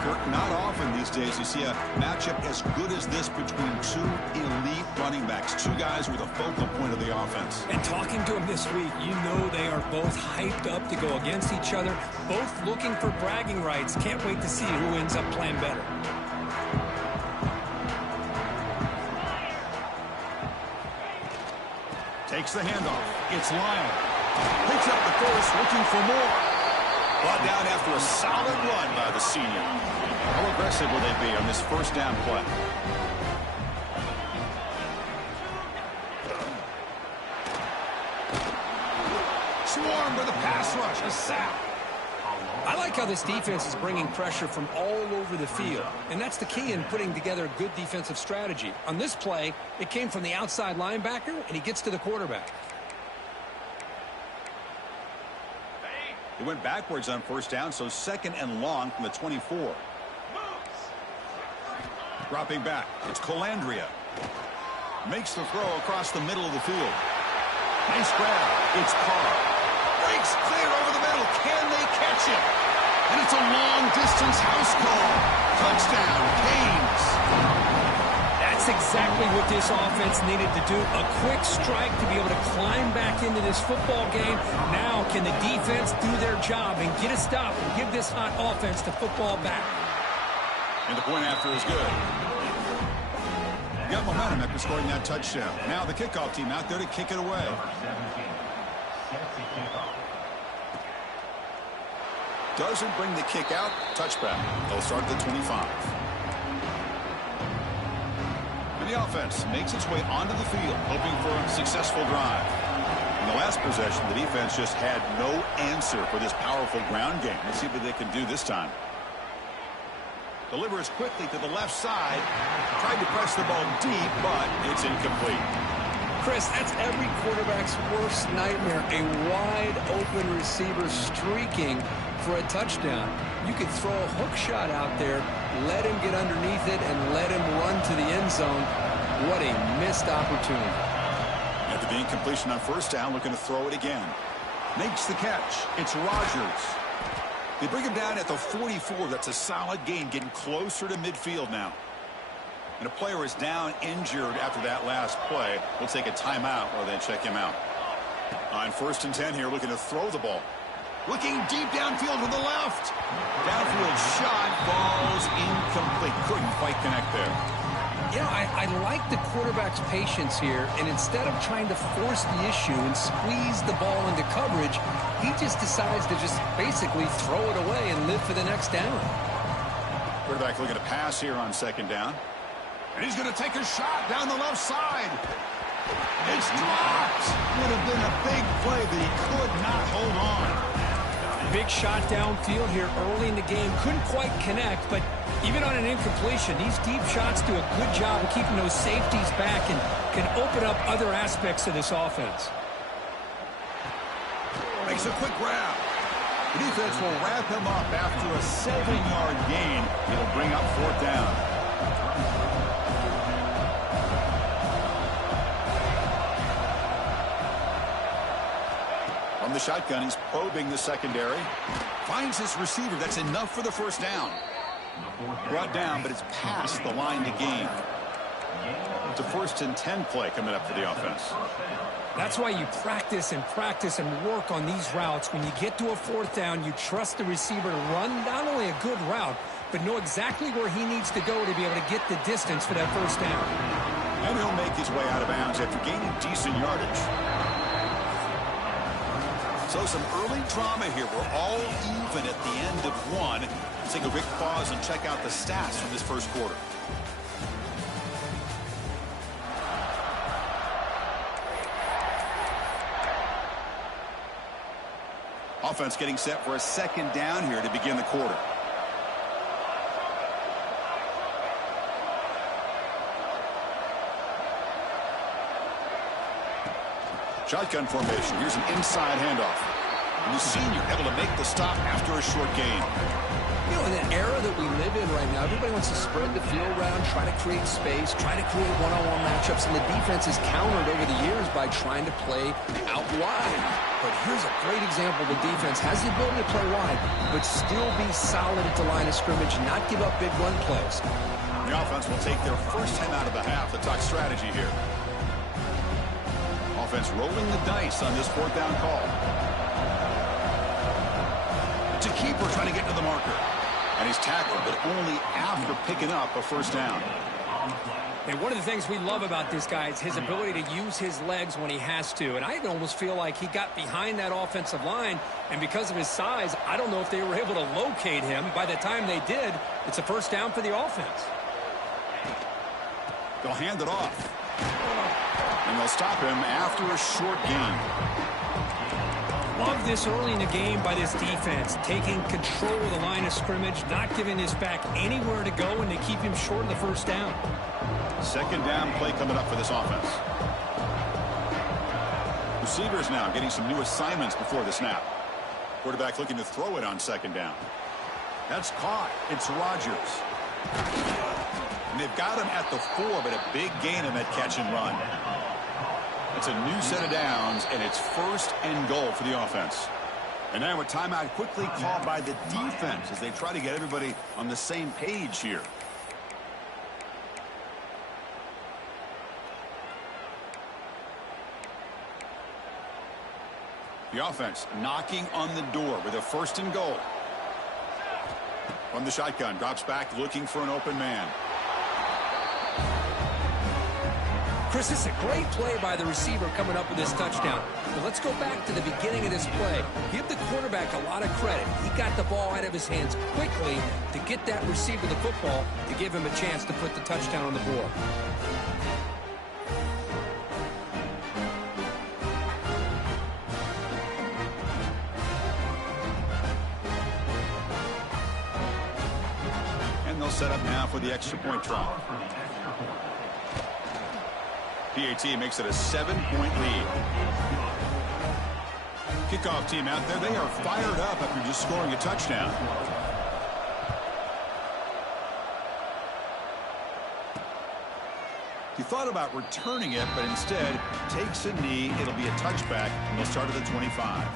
Kirk, not often these days you see a matchup as good as this between two elite running backs. Two guys with a focal point of the offense. And talking to them this week, you know they are both hyped up to go against each other, both looking for bragging rights. Can't wait to see who ends up playing better. Takes the handoff. It's Lyle. Picks up the first, looking for more. Brought down after a solid run by the senior. How aggressive will they be on this first down play? Swarmed with a pass rush. A sack. I like how this defense is bringing pressure from all over the field, and that's the key in putting together a good defensive strategy. On this play, it came from the outside linebacker, and he gets to the quarterback. He went backwards on first down, so second and long from the 24. Dropping back, it's Colandrea. Makes the throw across the middle of the field. Nice grab. It's Carr. Breaks clear over the middle. Can they catch it? And it's a long-distance house call. Touchdown, Canes. That's exactly what this offense needed to do. A quick strike to be able to climb back into this football game. Now can the defense do their job and get a stop and give this hot offense the football back? And the point after is good. Got momentum after scoring that touchdown. Now the kickoff team out there to kick it away. Doesn't bring the kick out. Touchback. They'll start at the 25. And the offense makes its way onto the field, hoping for a successful drive. In the last possession, the defense just had no answer for this powerful ground game. Let's see what they can do this time. Delivers quickly to the left side. Tried to press the ball deep, but it's incomplete. Chris, that's every quarterback's worst nightmare. A wide-open receiver streaking for a touchdown. You could throw a hook shot out there, let him get underneath it, and let him run to the end zone. What a missed opportunity. After the incompletion on first down, looking to throw it again. Makes the catch. It's Rogers. They bring him down at the 44. That's a solid gain, getting closer to midfield now. And a player is down injured after that last play. We'll take a timeout while they check him out. On 1st and 10 here, looking to throw the ball. Looking deep downfield to the left. Downfield shot falls incomplete. Couldn't quite connect there. Yeah, I like the quarterback's patience here, and instead of trying to force the issue and squeeze the ball into coverage, he just decides to just basically throw it away and live for the next down. Quarterback looking to pass here on 2nd down. And he's going to take a shot down the left side. It's dropped. Would have been a big play, but he could not hold on. Big shot downfield here early in the game. Couldn't quite connect, but even on an incompletion, these deep shots do a good job of keeping those safeties back and can open up other aspects of this offense. Makes a quick grab. The defense will wrap him up after a 7-yard gain. It'll bring up 4th down. From the shotgun, he's probing the secondary. Finds his receiver. That's enough for the first down. Brought down, but it's past the line to gain. It's a 1st and 10 play coming up for the offense. That's why you practice and work on these routes. When you get to a 4th down, you trust the receiver to run not only a good route, but know exactly where he needs to go to be able to get the distance for that first down. And he'll make his way out of bounds after gaining decent yardage. So some early drama here. We're all even at the end of one. Let's take a quick pause and check out the stats from this first quarter. Offense getting set for a 2nd down here to begin the quarter. Shotgun formation. Here's an inside handoff. And the senior able to make the stop after a short gain. You know, in an era that we live in right now, everybody wants to spread the field around, try to create space, try to create one-on-one matchups, and the defense is countered over the years by trying to play out wide. But here's a great example. The defense has the ability to play wide, but still be solid at the line of scrimmage, not give up big run plays. The offense will take their first time out of the half to talk strategy here. Offense rolling the dice on this 4th down call. It's a keeper trying to get to the marker. And he's tackled, but only after picking up a first down. And one of the things we love about this guy is his ability to use his legs when he has to. And I almost feel like he got behind that offensive line, and because of his size, I don't know if they were able to locate him. By the time they did, it's a first down for the offense. They'll hand it off. And they'll stop him after a short gain. Love this early in the game by this defense, taking control of the line of scrimmage, not giving his back anywhere to go, and to keep him short of the first down. Second down play coming up for this offense. Receivers now getting some new assignments before the snap. Quarterback looking to throw it on second down. That's caught. It's Rodgers. And they've got him at the 4, but a big gain in that catch and run. It's a new set of downs, and it's first and goal for the offense. And now a timeout quickly called by the defense as they try to get everybody on the same page here. The offense knocking on the door with a first and goal. From the shotgun, drops back looking for an open man. Chris, this is a great play by the receiver coming up with this touchdown. But let's go back to the beginning of this play. Give the quarterback a lot of credit. He got the ball out of his hands quickly to get that receiver the football to give him a chance to put the touchdown on the board. And they'll set up now for the extra point try. PAT makes it a 7-point lead. Kickoff team out there. They are fired up after just scoring a touchdown. He thought about returning it, but instead takes a knee. It'll be a touchback, and they'll start at the 25.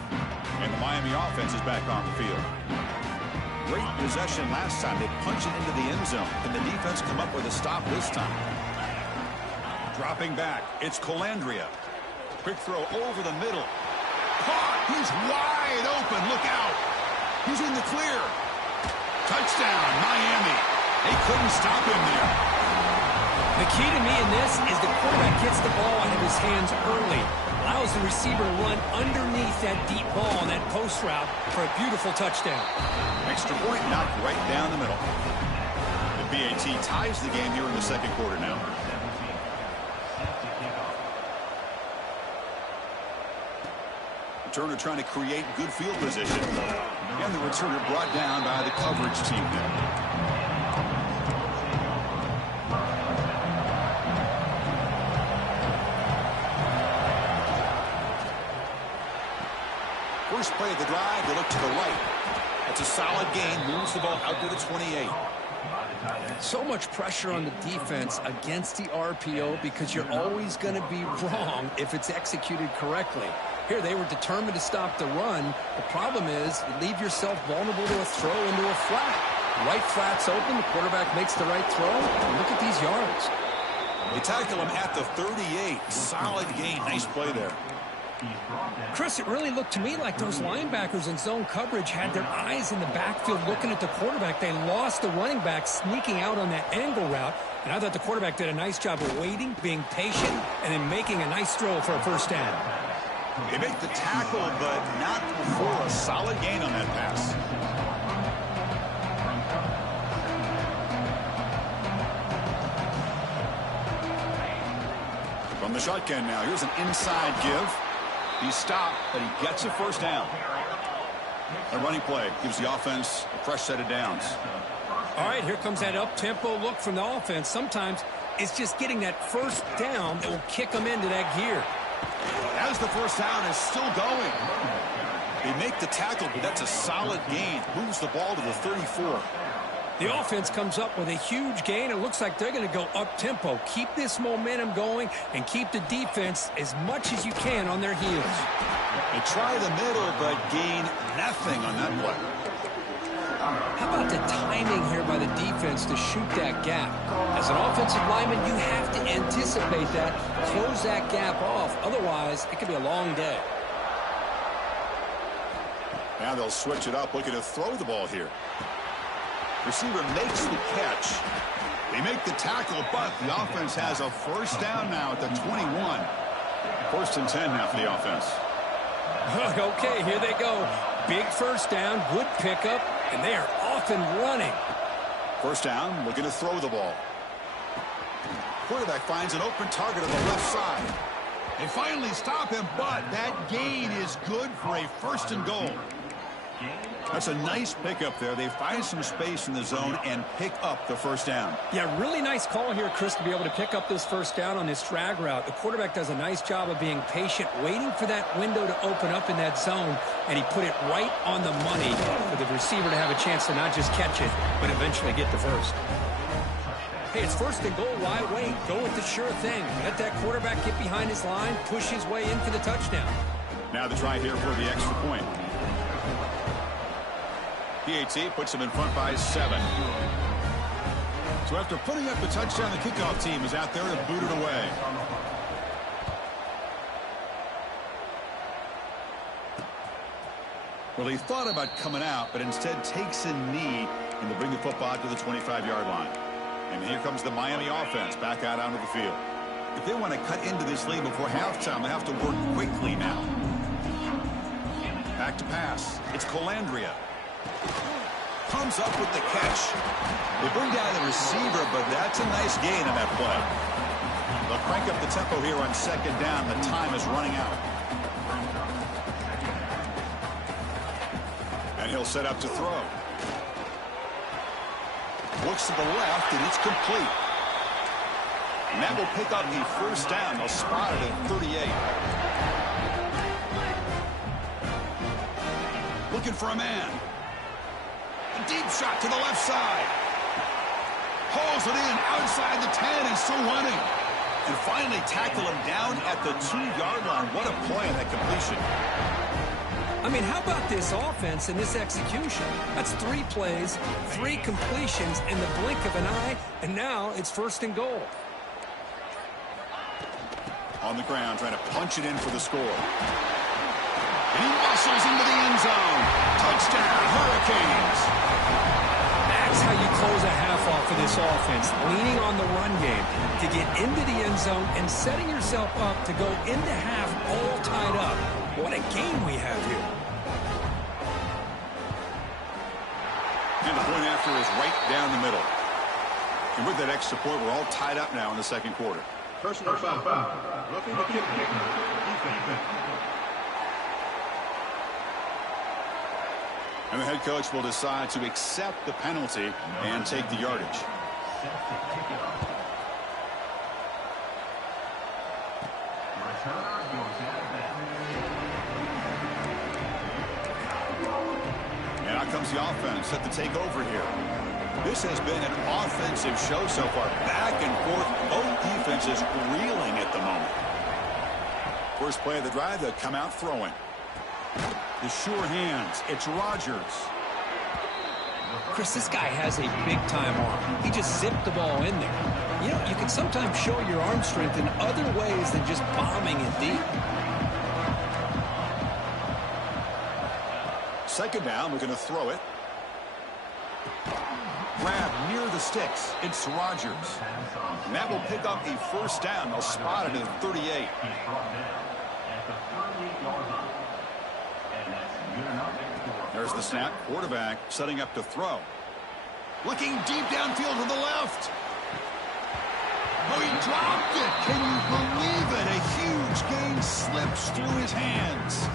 And the Miami offense is back on the field. Great possession last time. They punch it into the end zone. Can the defense come up with a stop this time? Dropping back, it's Calandria. Quick throw over the middle. Caught! He's wide open. Look out! He's in the clear. Touchdown, Miami. They couldn't stop him there. The key to me in this is the quarterback gets the ball out of his hands early. Allows the receiver to run underneath that deep ball on that post route for a beautiful touchdown. Extra point knocked right down the middle. The BAT ties the game here in the second quarter now. Returner trying to create good field position. And the returner brought down by the coverage team there. First play of the drive, they look to the right. That's a solid gain, moves the ball out to the 28. So much pressure on the defense against the RPO because you're always going to be wrong if it's executed correctly. Here, they were determined to stop the run. The problem is you leave yourself vulnerable to a throw into a flat. Right flat's open. The quarterback makes the right throw. And look at these yards. They tackle him at the 38. Solid gain. Nice play there. Chris, it really looked to me like those linebackers in zone coverage had their eyes in the backfield looking at the quarterback. They lost the running back sneaking out on that angle route. And I thought the quarterback did a nice job of waiting, being patient, and then making a nice throw for a first down. They make the tackle, but not before a solid gain on that pass. From the shotgun now, here's an inside give. He stopped, but he gets a first down. A running play gives the offense a fresh set of downs. All right, here comes that up-tempo look from the offense. Sometimes it's just getting that first down that will kick them into that gear. As the first down is still going. They make the tackle, but that's a solid gain. Moves the ball to the 34. The offense comes up with a huge gain. It looks like they're going to go up-tempo. Keep this momentum going and keep the defense as much as you can on their heels. They try the middle, but gain nothing on that play. How about the timing here by the defense to shoot that gap? As an offensive lineman, you have to anticipate that, close that gap off. Otherwise, it could be a long day. Now they'll switch it up, looking to throw the ball here. Receiver makes the catch. They make the tackle, but the offense has a first down now at the 21. First and 10 now for the offense. Okay, here they go. Big first down, good pickup, and they are off and running. First down, looking to throw the ball. Quarterback finds an open target on the left side. They finally stop him, but that gain is good for a first and goal. That's a nice pickup there. They find some space in the zone and pick up the first down. Yeah, really nice call here, Chris, to be able to pick up this first down on this drag route. The quarterback does a nice job of being patient, waiting for that window to open up in that zone, and he put it right on the money for the receiver to have a chance to not just catch it, but eventually get the first. Hey, it's first and goal. Why wait? Go with the sure thing. Let that quarterback get behind his line, push his way in for the touchdown. Now the try here for the extra point. PAT puts him in front by 7. So after putting up the touchdown, the kickoff team is out there to boot it away. Well, he thought about coming out, but instead takes a knee and to bring the football to the 25-yard line. And here comes the Miami offense back out onto the field. If they want to cut into this lead before halftime, they have to work quickly now. Back to pass. It's Colandrea. Comes up with the catch. They bring down the receiver, but that's a nice gain on that play. They'll crank up the tempo here on second down. The time is running out. And he'll set up to throw. Looks to the left, and it's complete. And that will pick up the first down. They'll spot it at 38. Looking for a man. A deep shot to the left side. Hauls it in outside the 10 and still running. And finally tackle him down at the 2-yard line. What a play on that completion. I mean, how about this offense and this execution? That's 3 plays, 3 completions in the blink of an eye, and now it's first and goal. On the ground, trying to punch it in for the score. And he muscles into the end zone. Touchdown, Hurricanes. That's how you close a half off of this offense, leaning on the run game to get into the end zone and setting yourself up to go into half all tied up. What a game we have here. And the point after is right down the middle. And with that extra point, we're all tied up now in the second quarter. Personal foul. Looking to kick. Defense. And the head coach will decide to accept the penalty and take the yardage. And out comes the offense set to take over here. This has been an offensive show so far. Back and forth, both defenses reeling at the moment. First play of the drive, they'll come out throwing. The sure hands, it's Rodgers. Chris, this guy has a big-time arm. He just zipped the ball in there. You know, you can sometimes show your arm strength in other ways than just bombing it deep. Second down, we're going to throw it. Grab near the sticks. It's Rodgers. And that will pick up a first down. They'll spot it at 38. There's the snap. Quarterback setting up to throw. Looking deep downfield to the left. Oh, he dropped it. Can you believe it? A huge gain slips through his hands.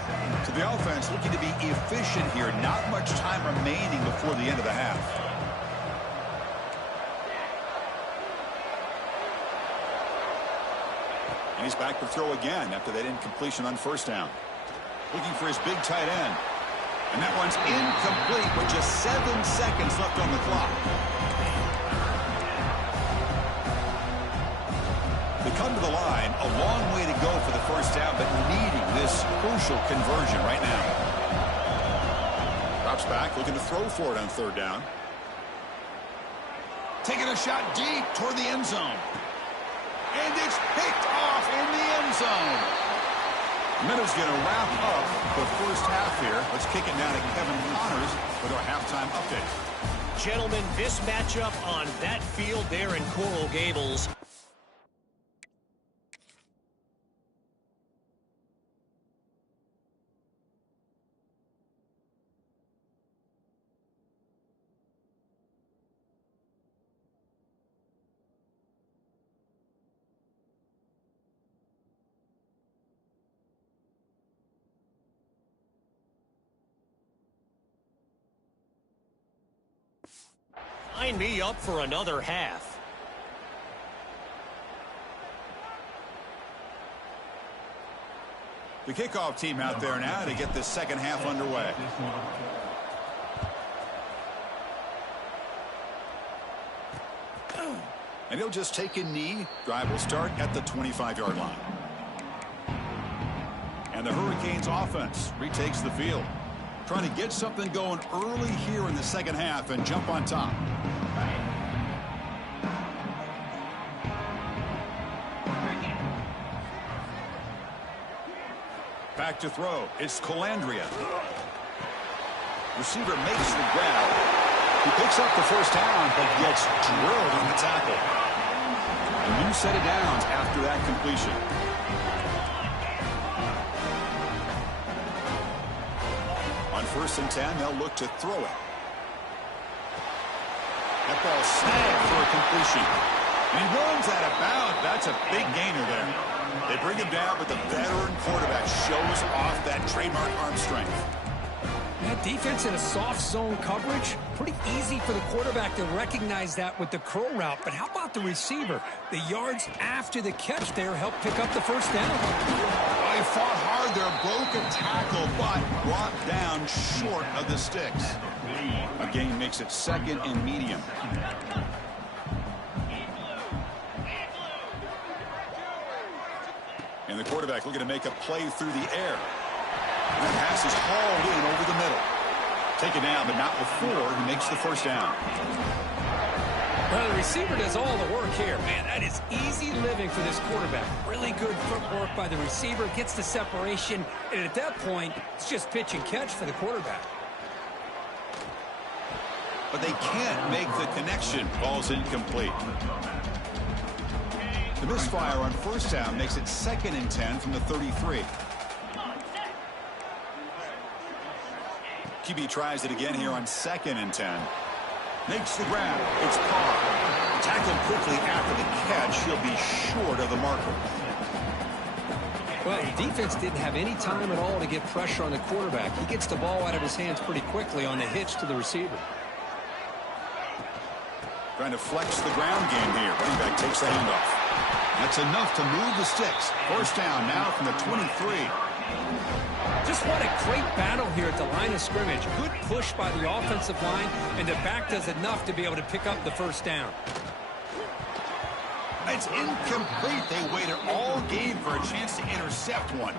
So the offense looking to be efficient here. Not much time remaining before the end of the half. And he's back to throw again after that incompletion on first down. Looking for his big tight end. And that one's incomplete with just 7 seconds left on the clock. They come to the line, a long way to go for the first down, but needing this crucial conversion right now. Drops back, looking to throw for it on third down. Taking a shot deep toward the end zone. And it's picked off in the end zone. Middle's going to wrap up the first half here. Let's kick it down to Kevin Connors with our halftime update. gentlemen, this matchup on that field there in Coral Gables. Sign me up for another half. The kickoff team out there now to get this second half underway. And he'll just take a knee. Drive will start at the 25-yard line. And the Hurricanes offense retakes the field. Trying to get something going early here in the second half and jump on top. Back to throw. It's Colandrea. Receiver makes the grab. He picks up the first down, but gets drilled on the tackle. A new set of downs after that completion. On 1st and 10, they'll look to throw it. That ball snagged for a completion. And he runs out of bounds. That's a big gainer there. They bring him down, but the veteran quarterback shows off that trademark arm strength. That defense in a soft zone coverage, pretty easy for the quarterback to recognize that with the curl route. But how about the receiver? The yards after the catch there helped pick up the first down. Well, he fought hard there, broke a tackle, but brought down short of the sticks. A gain makes it 2nd and medium. And the quarterback looking to make a play through the air. And the pass is hauled in over the middle. Taken down, but not before he makes the first down. Well, the receiver does all the work here. Man, that is easy living for this quarterback. Really good footwork by the receiver. Gets the separation. And at that point, it's just pitch and catch for the quarterback. But they can't make the connection. Ball's incomplete. The misfire on first down makes it 2nd and 10 from the 33. QB tries it again here on 2nd and 10. Makes the grab. It's Carr. Tackled quickly after the catch. He'll be short of the marker. Well, the defense didn't have any time at all to get pressure on the quarterback. He gets the ball out of his hands pretty quickly on the hitch to the receiver. Trying to flex the ground game here. Running back takes the handoff. That's enough to move the sticks. First down now from the 23. Just what a great battle here at the line of scrimmage. Good push by the offensive line, and the back does enough to be able to pick up the first down. It's incomplete. They waited all game for a chance to intercept one.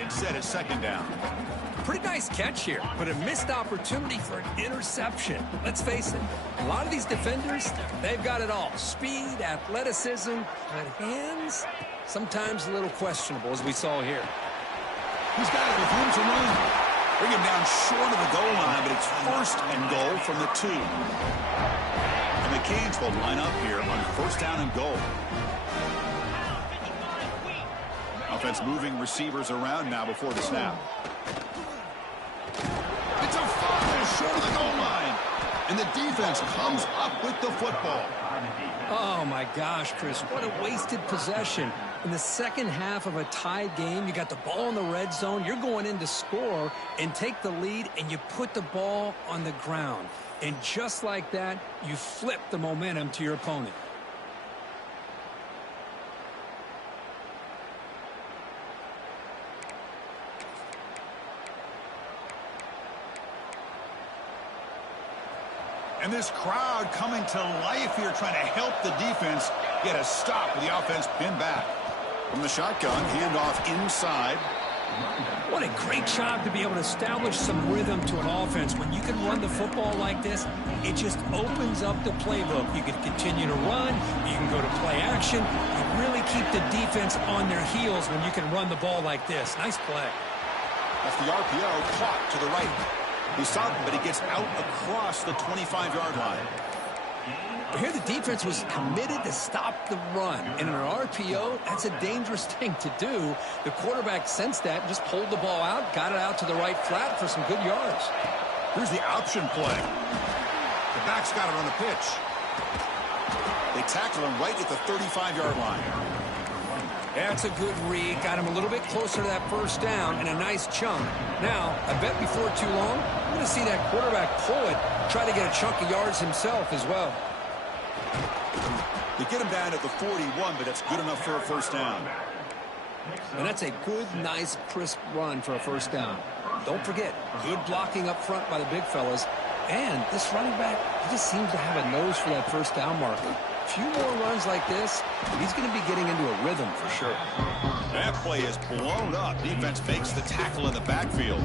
Instead, it's 2nd down. Pretty nice catch here, but a missed opportunity for an interception. Let's face it, a lot of these defenders, they've got it all. Speed, athleticism, but hands, sometimes a little questionable, as we saw here. He's got it with room to run. Bring him down short of the goal line, but it's 1st and goal from the 2. And the Canes will line up here on 1st down and goal. Offense moving receivers around now before the snap. It's a fumble short of the goal line. And the defense comes up with the football. Oh, my gosh, Chris, what a wasted possession. In the second half of a tied game, you got the ball in the red zone. You're going in to score and take the lead, and you put the ball on the ground. And just like that, you flip the momentum to your opponent. And this crowd coming to life here, trying to help the defense get a stop with the offense pinned back. From the shotgun, handoff inside. What a great job to be able to establish some rhythm to an offense. When you can run the football like this, it just opens up the playbook. You can continue to run. You can go to play action. You really keep the defense on their heels when you can run the ball like this. Nice play. That's the RPO caught to the right. He stopped him, but he gets out across the 25-yard line. Here the defense was committed to stop the run. And in an RPO, that's a dangerous thing to do. The quarterback sensed that and just pulled the ball out, got it out to the right flat for some good yards. Here's the option play. The back's got it on the pitch. They tackle him right at the 35-yard line. That's a good read. Got him a little bit closer to that first down and a nice chunk. Now, I bet before too long, I'm going to see that quarterback pull it, try to get a chunk of yards himself as well. They get him down at the 41, but that's good enough for a first down. And that's a good, nice, crisp run for a first down. Don't forget, good blocking up front by the big fellas. And this running back, he just seems to have a nose for that first down marker. A few more runs like this, he's going to be getting into a rhythm for sure. That play is blown up. Defense makes the tackle in the backfield.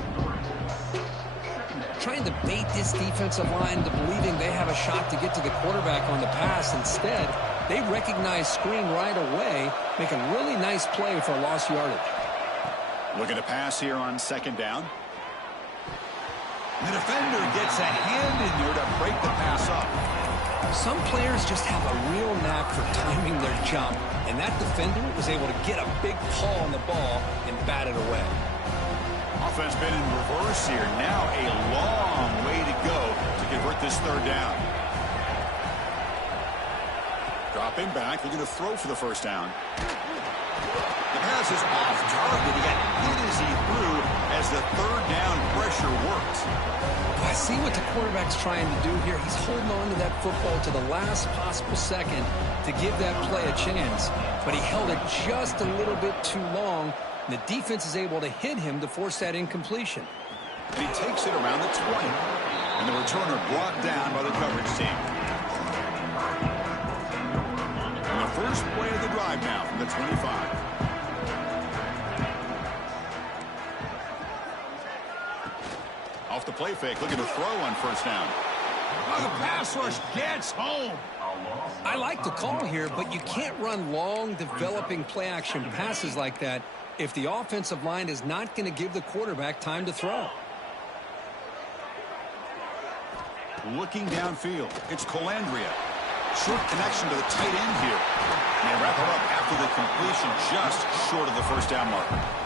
Trying to bait this defensive line into believing they have a shot to get to the quarterback on the pass. Instead, they recognize screen right away, make a really nice play for a lost yardage. Looking to pass here on second down. The defender gets a hand in there to break the pass up. Some players just have a real knack for timing their jump, and that defender was able to get a big paw on the ball and bat it away. Offense been in reverse here. Now a long way to go to convert this third down. Dropping back, looking to throw for the first down. The pass is off target. He got hit as he threw as the third down pressure worked. I see what the quarterback's trying to do here. He's holding on to that football to the last possible second to give that play a chance. But he held it just a little bit too long. And the defense is able to hit him to force that incompletion. And he takes it around the 20. And the returner brought down by the coverage team. And the first play of the drive now from the 25. Off the play fake, looking to throw on first down. Oh, the pass rush gets home. I like the call here, but you can't run long, developing play-action passes like that if the offensive line is not going to give the quarterback time to throw. Looking downfield, it's Colandrea. Short connection to the tight end here. And they wrap it up after the completion just short of the first down marker.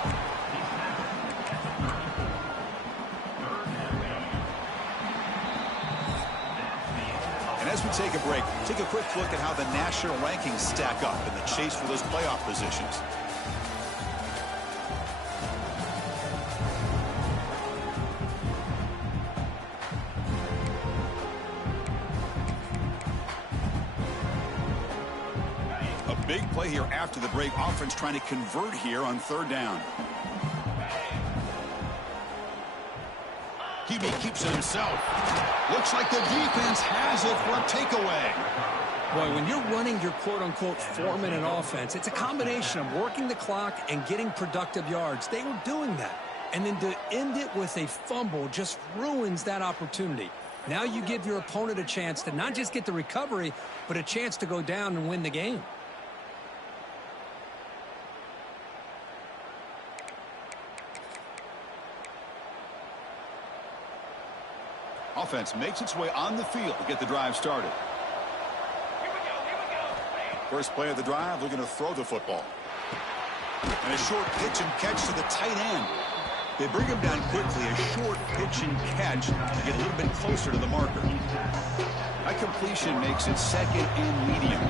As we take a break, take a quick look at how the national rankings stack up in the chase for those playoff positions. A big play here after the break. Offense trying to convert here on third down. QB keeps it himself. Looks like the defense has it for a takeaway. Boy, when you're running your quote-unquote 4-minute offense, it's a combination of working the clock and getting productive yards. They were doing that. And then to end it with a fumble just ruins that opportunity. Now you give your opponent a chance to not just get the recovery, but a chance to go down and win the game. Offense makes its way on the field to get the drive started. First play of the drive, looking to throw the football. And a short pitch and catch to the tight end. They bring him down quickly, a short pitch and catch to get a little bit closer to the marker. That completion makes it second and medium.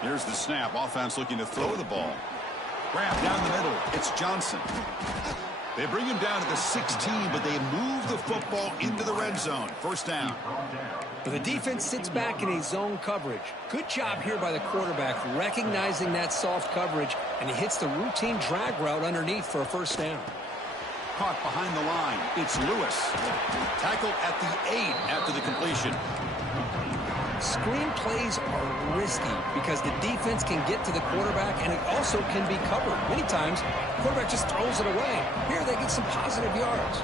Here's the snap. Offense looking to throw the ball. Grab down the middle. It's Johnson. They bring him down at the 16, but they move the football into the red zone. First down. But the defense sits back in a zone coverage. Good job here by the quarterback, recognizing that soft coverage, and he hits the routine drag route underneath for a first down. Caught behind the line. It's Lewis. Tackled at the 8 after the completion. Screen plays are risky because the defense can get to the quarterback and it also can be covered. Many times, the quarterback just throws it away. Here they get some positive yards.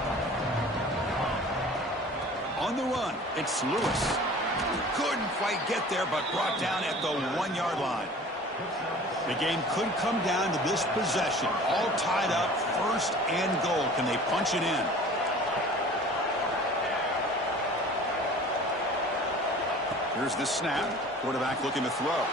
On the run, it's Lewis. Couldn't quite get there, but brought down at the 1-yard line. The game could come down to this possession. All tied up, first and goal. Can they punch it in? Here's the snap. Quarterback looking to throw.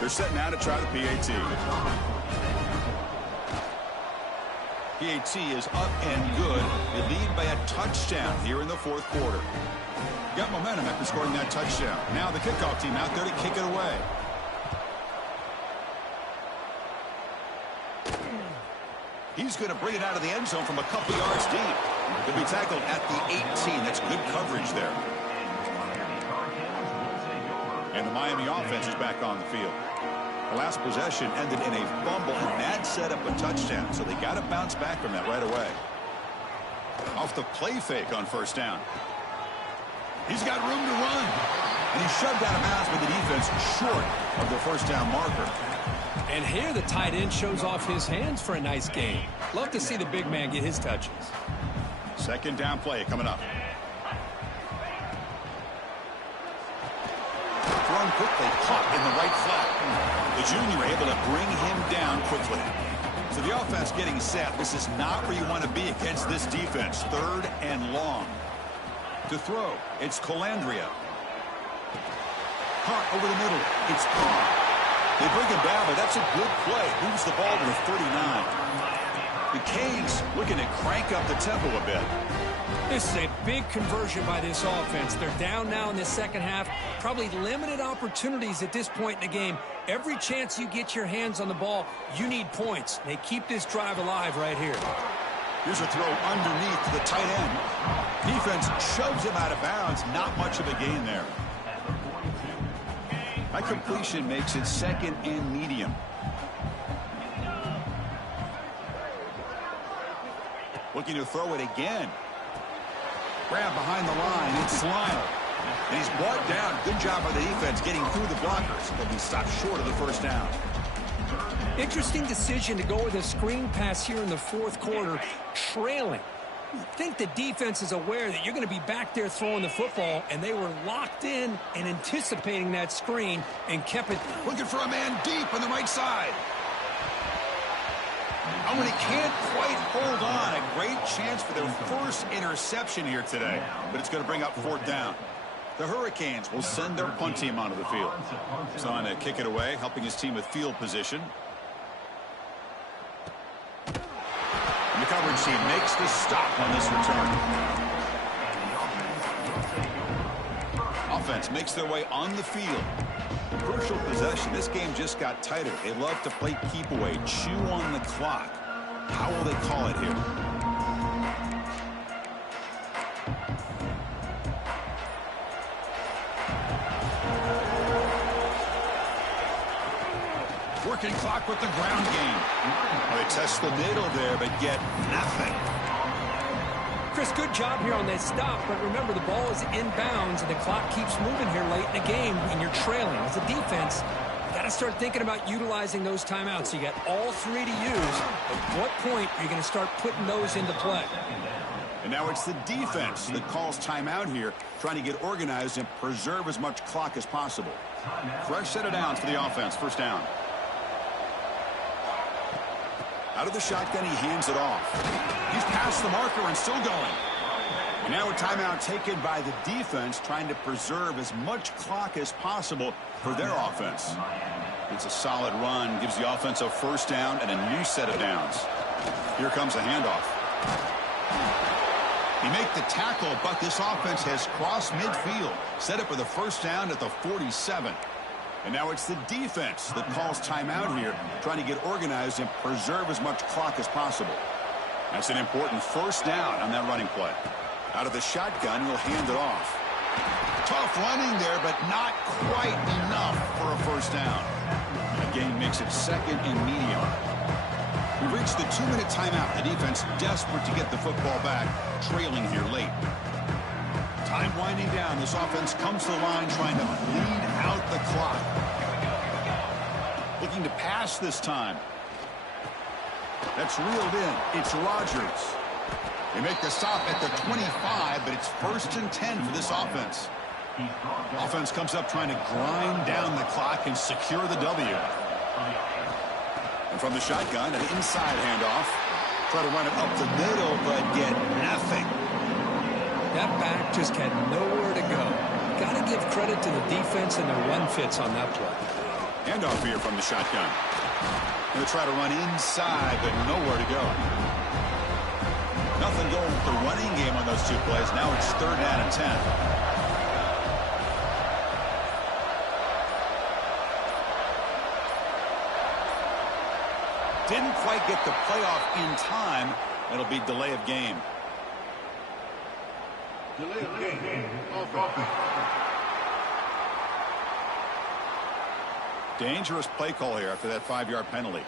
They're set now to try the PAT. PAT is up and good. They lead by a touchdown here in the fourth quarter. Got momentum after scoring that touchdown. Now the kickoff team out there to kick it away. He's going to bring it out of the end zone from a couple yards deep. He'll be tackled at the 18. That's good coverage there. And the Miami offense is back on the field. The last possession ended in a fumble, and that set up a touchdown, so they got to bounce back from that right away. Off the play fake on first down. He's got room to run, and he's shoved out of bounds by the defense short of the first down marker. And here the tight end shows off his hands for a nice game. Love to see the big man get his touches. Second down play coming up. Thrown quickly, caught in the right flat. The junior able to bring him down quickly. So the offense getting set. This is not where you want to be against this defense. Third and long. To throw, it's Colandrea. Caught over the middle. It's Carr. They bring him down, but that's a good play. Moves the ball to the 39. The Canes looking to crank up the tempo a bit. This is a big conversion by this offense. They're down now in the second half. Probably limited opportunities at this point in the game. Every chance you get your hands on the ball, you need points. They keep this drive alive right here. Here's a throw underneath to the tight end. Defense shoves him out of bounds. Not much of a gain there. That completion makes it second and medium. Looking to throw it again. Grab behind the line. It's Lyle. And he's brought down. Good job by the defense getting through the blockers. He'll be stopped short of the first down. Interesting decision to go with a screen pass here in the fourth quarter, trailing. I think the defense is aware that you're going to be back there throwing the football, and they were locked in and anticipating that screen and kept it. Looking for a man deep on the right side. Oh, and he can't quite hold on. A great chance for their first interception here today, but it's going to bring up fourth down. The Hurricanes will send their punt team onto the field. He's on to kick it away, helping his team with field position. And the coverage team makes the stop on this return. Offense makes their way on the field. Crucial possession. This game just got tighter. They love to play keep away, chew on the clock. How will they call it here? Working clock with the ground game. They test the middle there, but get nothing. Chris, good job here on that stop, but remember the ball is inbounds and the clock keeps moving here late in the game and you're trailing. As a defense, you got to start thinking about utilizing those timeouts. You got all three to use. At what point are you going to start putting those into play? And now it's the defense that calls timeout here, trying to get organized and preserve as much clock as possible. Fresh set of downs for the offense. First down. Out of the shotgun, he hands it off. He's past the marker and still going. And now a timeout taken by the defense, trying to preserve as much clock as possible for their offense. It's a solid run, gives the offense a first down and a new set of downs. Here comes a handoff. He made the tackle, but this offense has crossed midfield, set up with a first down at the 47. And now it's the defense that calls timeout here, trying to get organized and preserve as much clock as possible. That's an important first down on that running play. Out of the shotgun, he'll hand it off. Tough running there, but not quite enough for a first down. The game makes it second and medium. We've reached the 2-minute timeout. The defense desperate to get the football back, trailing here late. Time winding down. This offense comes to the line trying to bleed out the clock. Looking to pass this time. That's reeled in. It's Rodgers. They make the stop at the 25, but it's 1st and 10 for this offense. Offense comes up trying to grind down the clock and secure the W. And from the shotgun, an inside handoff. Try to run it up the middle, but get nothing. That back just had nowhere to go. Got to give credit to the defense and their run fits on that play. Handoff here from the shotgun. Going to try to run inside, but nowhere to go. Nothing going with the running game on those 2 plays. Now it's 3rd down and 10. Didn't quite get the playoff in time. It'll be delay of game. Delay of game. Offense. Dangerous play call here after that 5-yard penalty.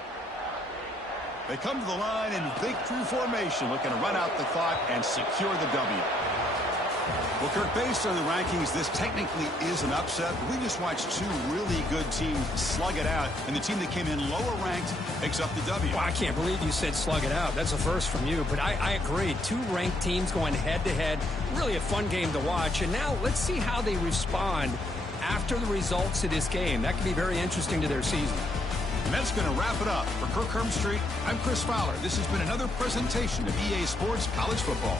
They come to the line in victory formation, looking to run out the clock and secure the W. Well, Kirk, based on the rankings, this technically is an upset. We just watched 2 really good teams slug it out, and the team that came in lower ranked picks up the W. Well, I can't believe you said slug it out. That's a first from you, but I agree. 2 ranked teams going head-to-head. Really a fun game to watch. And now let's see how they respond after the results of this game. That could be very interesting to their season. And that's going to wrap it up. For Kirk Hermstreet, I'm Chris Fowler. This has been another presentation of EA Sports College Football.